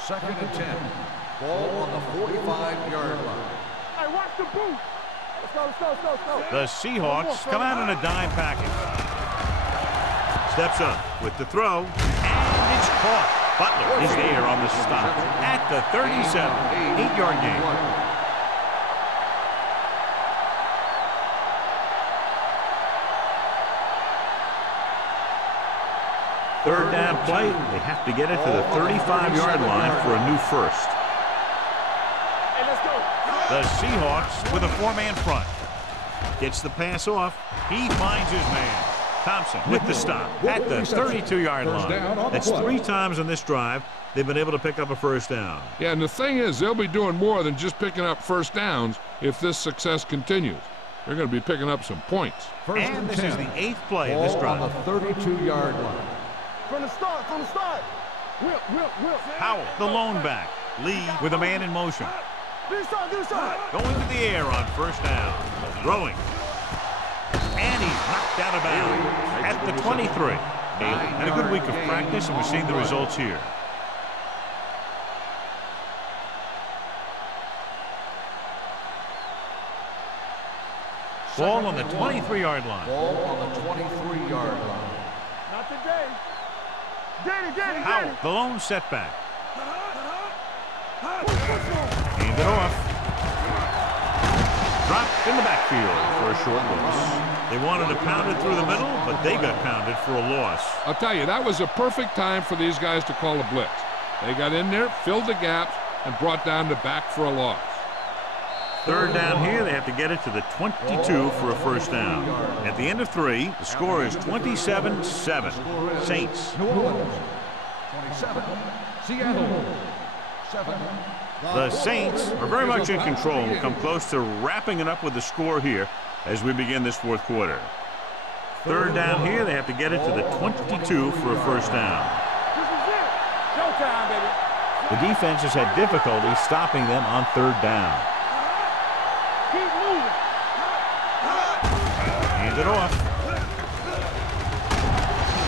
Second and 10. Ball on the 45-yard line. Hey, watch the boot. Let's go, let's go, let's go, let's go. The Seahawks come out in a dime package. Steps up with the throw, and it's caught. Butler is there on the stop at the 37, 8-yard gain. Third down play, they have to get it to the 35-yard line for a new first. Hey, let's go. The Seahawks with a 4-man front. Gets the pass off. He finds his man. Thompson with the stop at the 32-yard line. That's 3 times on this drive they've been able to pick up a first down. Yeah, and the thing is, they'll be doing more than just picking up first downs if this success continues. They're going to be picking up some points. And this is the 8th play of this drive. On the 32-yard line. From the start, from the start. Whip. Powell, the lone back. Lee with a man in motion. This side. Going to the air on 1st down. Throwing. And he's knocked out of bounds at the 23. Had a good week of practice, and we're seeing the results here. Ball on the 23-yard line. Ball on the 23-yard line. Not today. Danny. Powell, the lone setback. Hand it off. Dropped in the backfield for a short loss. They wanted to pound it through the middle, but they got pounded for a loss. I'll tell you, that was a perfect time for these guys to call a blitz. They got in there, filled the gaps, and brought down the back for a loss. 3rd down here, they have to get it to the 22 for a first down. At the end of 3, the score is 27-7. Saints. New Orleans. 27. Seattle. 7. The Saints are very much in control and will come close to wrapping it up with the score here as we begin this 4th quarter. 3rd down here, they have to get it to the 22 for a first down. This is it. Showtime, baby. The defense has had difficulty stopping them on 3rd down. Keep moving. Hand it off.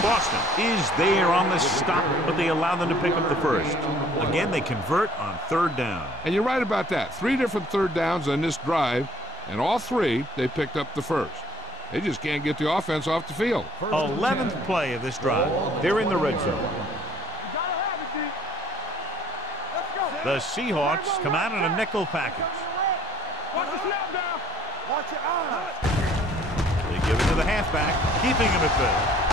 Boston is there on the stop, but they allow them to pick up the first. Again, they convert on 3rd down. And you're right about that. 3 different 3rd downs on this drive, and all 3, they picked up the first. They just can't get the offense off the field. 11th play of this drive. They're in the red zone. The Seahawks come out in a nickel package. Watch the snap down. Watch your eyes. They give it to the halfback, keeping him at bay.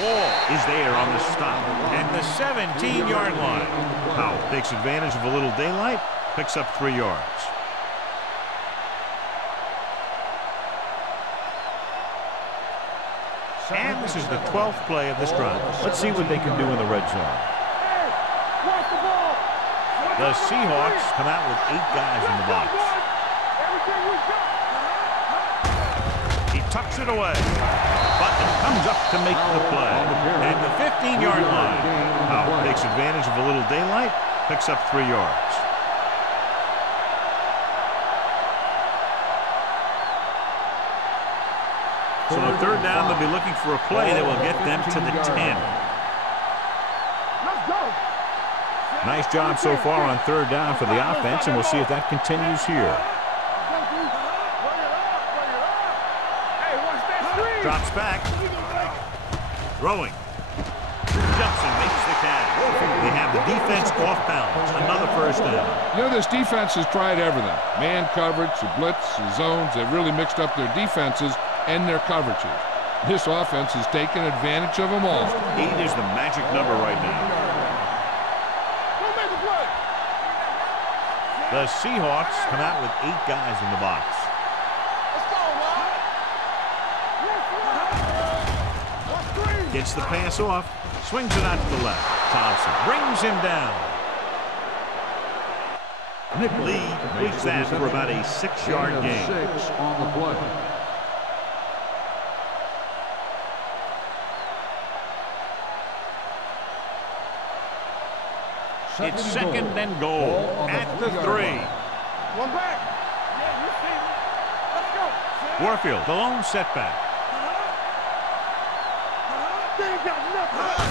Wall is there on the stop at the 17-yard line. Powell takes advantage of a little daylight, picks up 3 yards. And this is the 12th play of this drive. Let's see what they can do in the red zone. The Seahawks come out with 8 guys in the box. He tucks it away. Button comes up to make the play. At the 15-yard line. Howell takes advantage of a little daylight, picks up 3 yards. So on third down, they'll be looking for a play that will get them to the 10. Nice job so far on third down for the offense, and we'll see if that continues here. Drops back. Throwing. Jumps and makes the catch. They have the defense off balance. Another first down. You know, this defense has tried everything. Man coverage, the blitz, the zones. They've really mixed up their defenses and their coverages. This offense has taken advantage of them all. 8 is the magic number right now. The Seahawks come out with 8 guys in the box. Gets the pass off, swings it out to the left. Thompson brings him down. Lee completes that for about a 6-yard gain. 6 on the play. It's second and goal at the 3. One back. Yeah, you see me. Let's go. Warfield, the lone setback.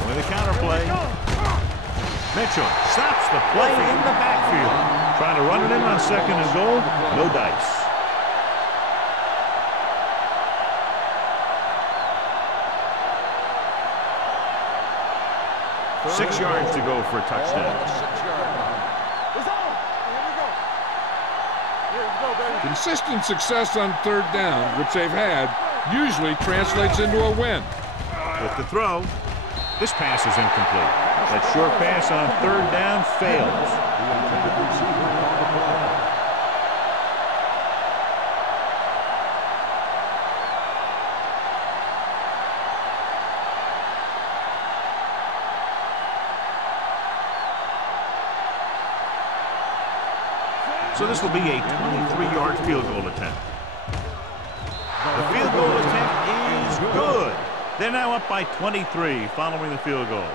With a counter play. Mitchell stops the play in the backfield. Trying to run it in on second and goal. No dice. Six yards to go for a touchdown. Consistent success on third down, which they've had, usually translates into a win. With the throw, this pass is incomplete. That short pass on third down fails. So this will be a 23-yard field goal attempt. The field goal attempt is good. They're now up by 23 following the field goal.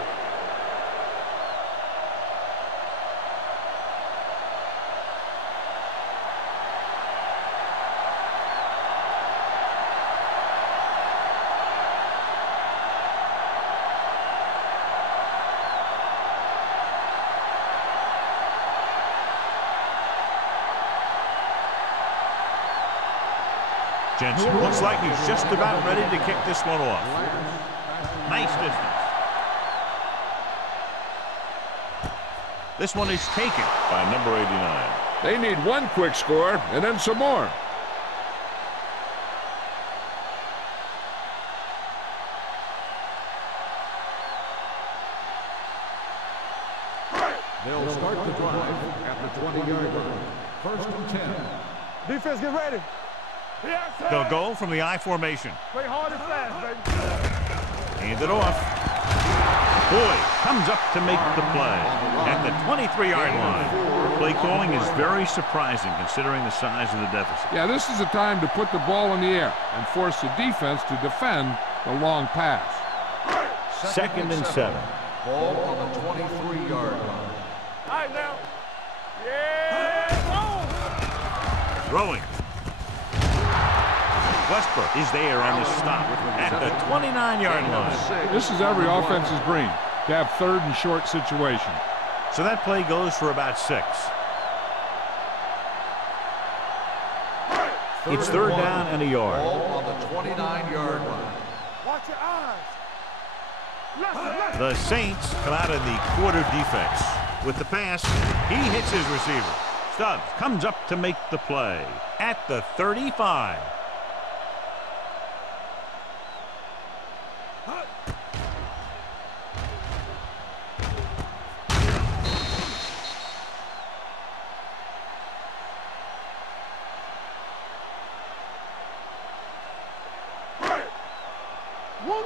Jensen looks like he's just about ready to kick this one off. Nice distance. This one is taken by number 89. They need one quick score and then some more. They'll start the drive at the 20-yard line. First and 10. Defense, get ready. They'll go from the I formation. Play hard and fast, baby. Hand it off. Boyd comes up to make the play at the 23-yard line. Play calling is very surprising considering the size of the deficit. Yeah, this is the time to put the ball in the air and force the defense to defend the long pass. Second and 7. Ball on the 23-yard line. All right, now. Yeah! Throwing. Westbrook is there on the stop at the 29-yard line. This is every offense's dream, to have third and short situation. So that play goes for about 6. It's third down and a yard. Ball on the 29-yard line. Watch your eyes. The Saints come out in the quarter defense. With the pass, he hits his receiver. Stubbs comes up to make the play at the 35.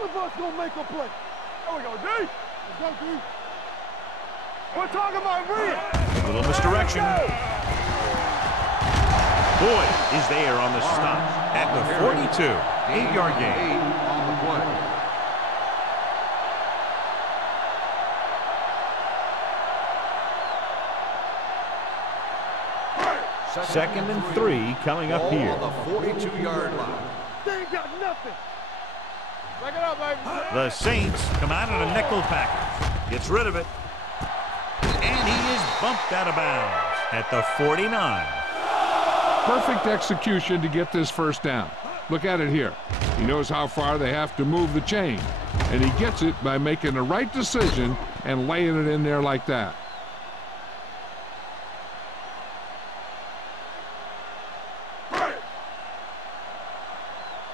of us gonna make a play. There we go, D. Let's go, D. We're talking about Rhea. A little misdirection. Boyd is there on the stop at the 42. 8-yard gain. On the play. Second and 3 coming up here. On the 42-yard line. They ain't got nothing. Break it up, baby. The Saints come out in a nickel package. Gets rid of it. And he is bumped out of bounds at the 49. Perfect execution to get this first down. Look at it here. He knows how far they have to move the chain. And he gets it by making the right decision and laying it in there like that.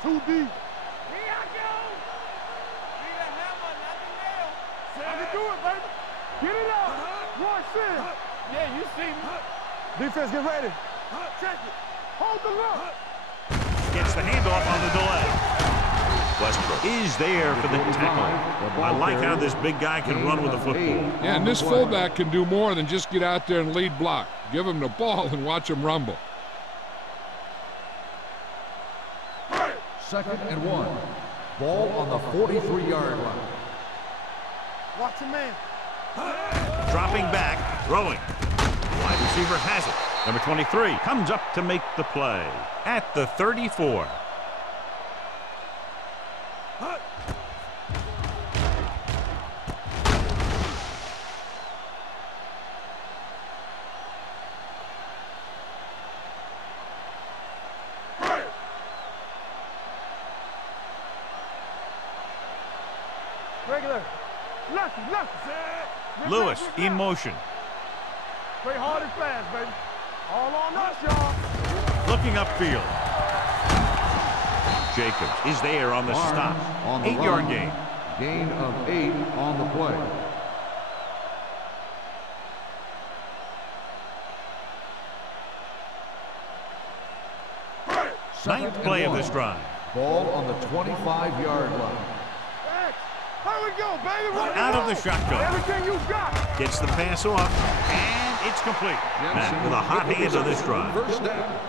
Too deep. Here I go. Need a hammer, not the nail. I can do it, baby. Get it out. Rush in. Yeah, you see me. Defense, get ready. Check it. Hold the look. Gets the handoff on the delay. Westbrook is there for the tackle. I like how this big guy can run with the football. Yeah, and this fullback can do more than just get out there and lead block. Give him the ball and watch him rumble. Second and 1. Ball on the 43-yard line. Watch your man. Dropping back, throwing. Wide receiver has it. Number 23 comes up to make the play at the 34. Regular. Left. Lewis in motion. Play hard and fast, baby. All on us, y'all. Looking upfield. Jacobs is there on the stop. On the 8-yard run. gain. Gain of 8 on the play. Ninth play of this drive. Ball on the 25-yard line. Here we go, baby. Run Out of the roll. shotgun. Everything you got. Gets the pass off, and it's complete. Matt with a hot hand on this drive. First down.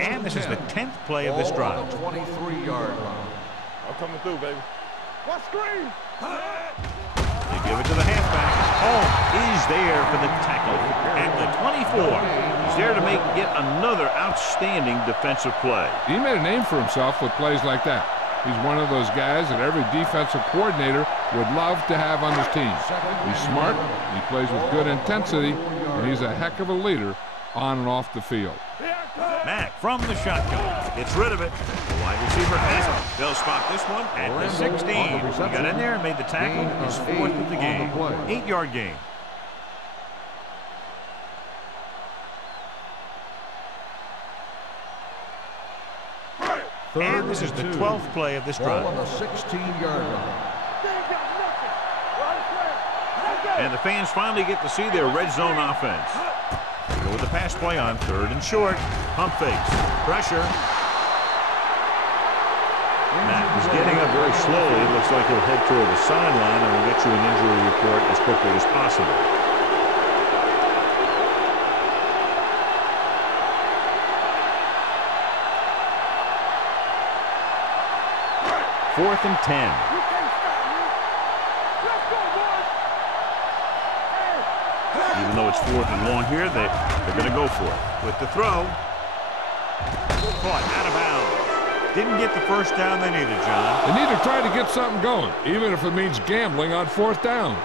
And this is the 10th play of this drive. On the 23-yard line. I'm coming through, baby. What screen? They give it to the halfback. Home is there for the tackle at the 24. He's there to make yet another outstanding defensive play. He made a name for himself with plays like that. He's one of those guys that every defensive coordinator would love to have on his team. He's smart, he plays with good intensity, and he's a heck of a leader on and off the field. Mack from the shotgun. Gets rid of it. The wide receiver has it. They'll spot this one at the 16. He got in there and made the tackle. His 4th of the game. 8-yard gain. And this is the 12th play of this drive. Ball on the 16-yard line. And the fans finally get to see their red zone offense. Go with the pass play on 3rd and short. Pump fakes. Pressure. Matt is getting up very slowly. It looks like he'll head toward the sideline, and we'll get you an injury report as quickly as possible. Fourth and 10. Even though it's 4th and long here, they're going to go for it. With the throw. Caught out of bounds. Didn't get the first down they needed, John. They need to try to get something going, even if it means gambling on 4th down.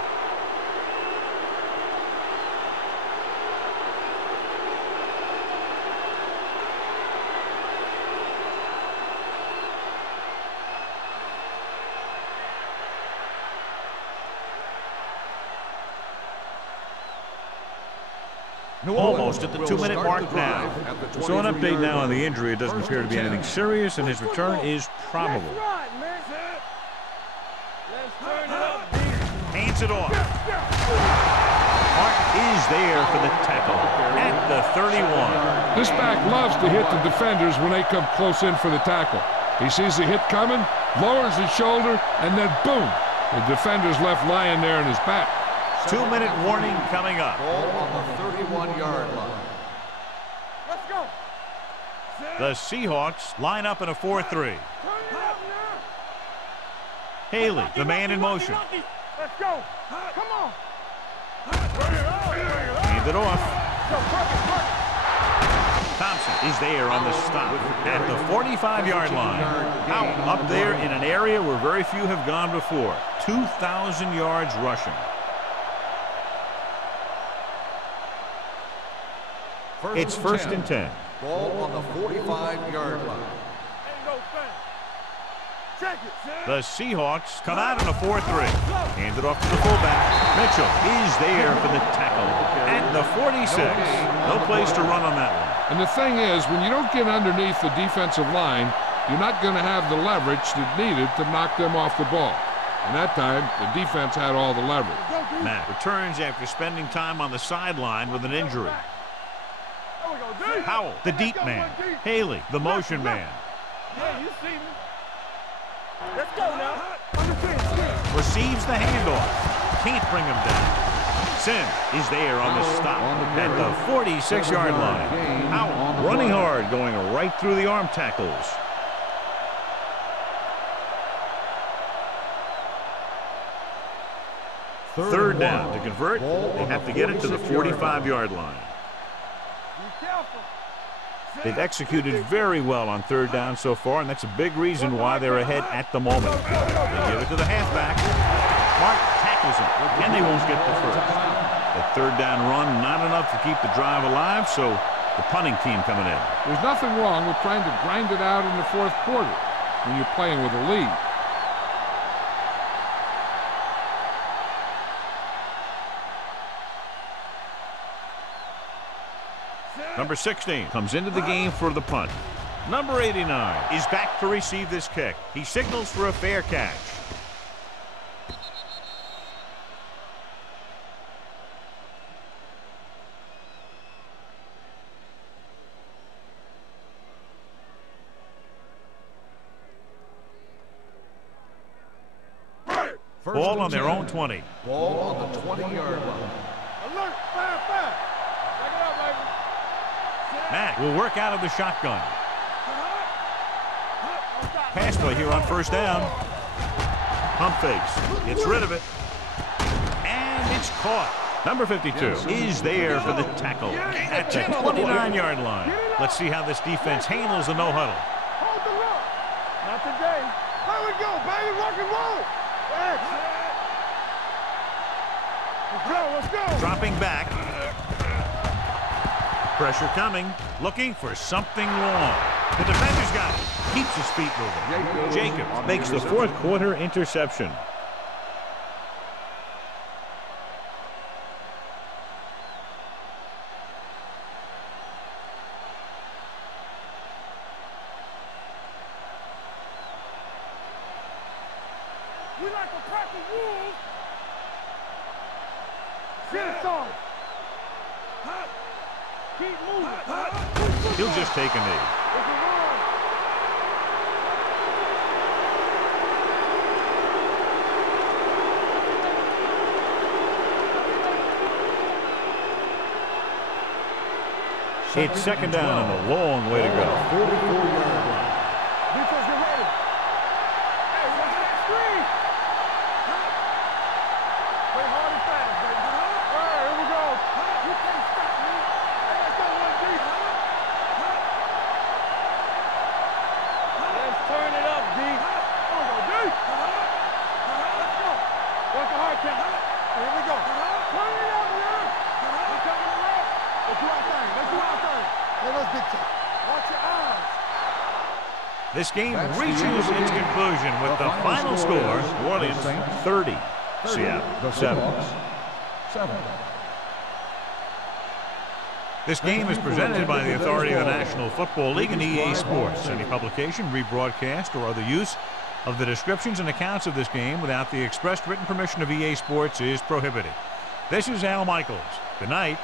Almost at the 2-minute mark now. So an update now on the injury. It doesn't appear to be anything serious, and his return is probable. Hands it off. Is there for the tackle at the 31. This back loves to hit the defenders when they come close in for the tackle. He sees the hit coming, lowers his shoulder, and then boom, the defender's left lying there in his back. 2-minute warning coming up. Ball on the 31-yard line. Let's go. The Seahawks line up in a 4-3. Haley, the man in motion. Let's go. Come on. Hand it off. Thompson is there on the stop at the 45-yard line. Out up there in an area where very few have gone before. 2,000 yards rushing. It's first and 10. Ball on the 45-yard line. The Seahawks come out in a 4-3. Hand it off to the fullback. Mitchell is there for the tackle at the 46. No place to run on that one. And the thing is, when you don't get underneath the defensive line, you're not going to have the leverage that needed to knock them off the ball. And that time, the defense had all the leverage. Matt returns after spending time on the sideline with an injury. Howell, the deep man. Haley, the motion man. Yeah, you see me. Let's go now. Receives the handoff. Can't bring him down. Sim is there on the stop at the 46-yard line. Howell running hard, going right through the arm tackles. Third down. To convert, they have to get it to the 45-yard line. They've executed very well on third down so far, and that's a big reason why they're ahead at the moment. They give it to the halfback. Clark tackles him, and they won't get the first. The third down run, not enough to keep the drive alive, so the punting team coming in. There's nothing wrong with trying to grind it out in the fourth quarter when you're playing with a lead. Number 16 comes into the game for the punt. Number 89 is back to receive this kick. He signals for a fair catch. Ball on their own 20. Ball on the 20-yard line. Alert, fire, fire. Check it out, baby. Matt will work out of the shotgun. Pass play here on first down. Pump fakes. Gets rid of it. And it's caught. Number 52 is there for the tackle at the 29-yard line. Let's see how this defense handles the no-huddle. Hold the rock. Not today. There we go, baby. Rock and roll. Let's go, let's go. Dropping back. Pressure coming. Looking for something long. The defender's got it. Keeps his feet moving. Jacobs makes the fourth quarter interception. We like a pack of wolves. Sit on. Keep moving. He'll just take a knee. It's second down and a long way to go. 44-yard line. Defense, get ready. Hey, watch that screen. Play hard and fast, baby. All right, here we go. You can't stop me. Hey, let's go, one deep. Let's turn it up, D. There we go, D. Let's go. Work the hard count. Here we go. Turn it up, man. We're coming around. Let's do our thing. Let's do our thing. Hey, let's big time. Watch your eyes. This game reaches its conclusion with the final score, New Orleans 30, Seattle 7. This game is presented by the authority of the National Football League and EA Sports. Any publication, rebroadcast, or other use of the descriptions and accounts of this game without the expressed written permission of EA Sports is prohibited. This is Al Michaels. Good night.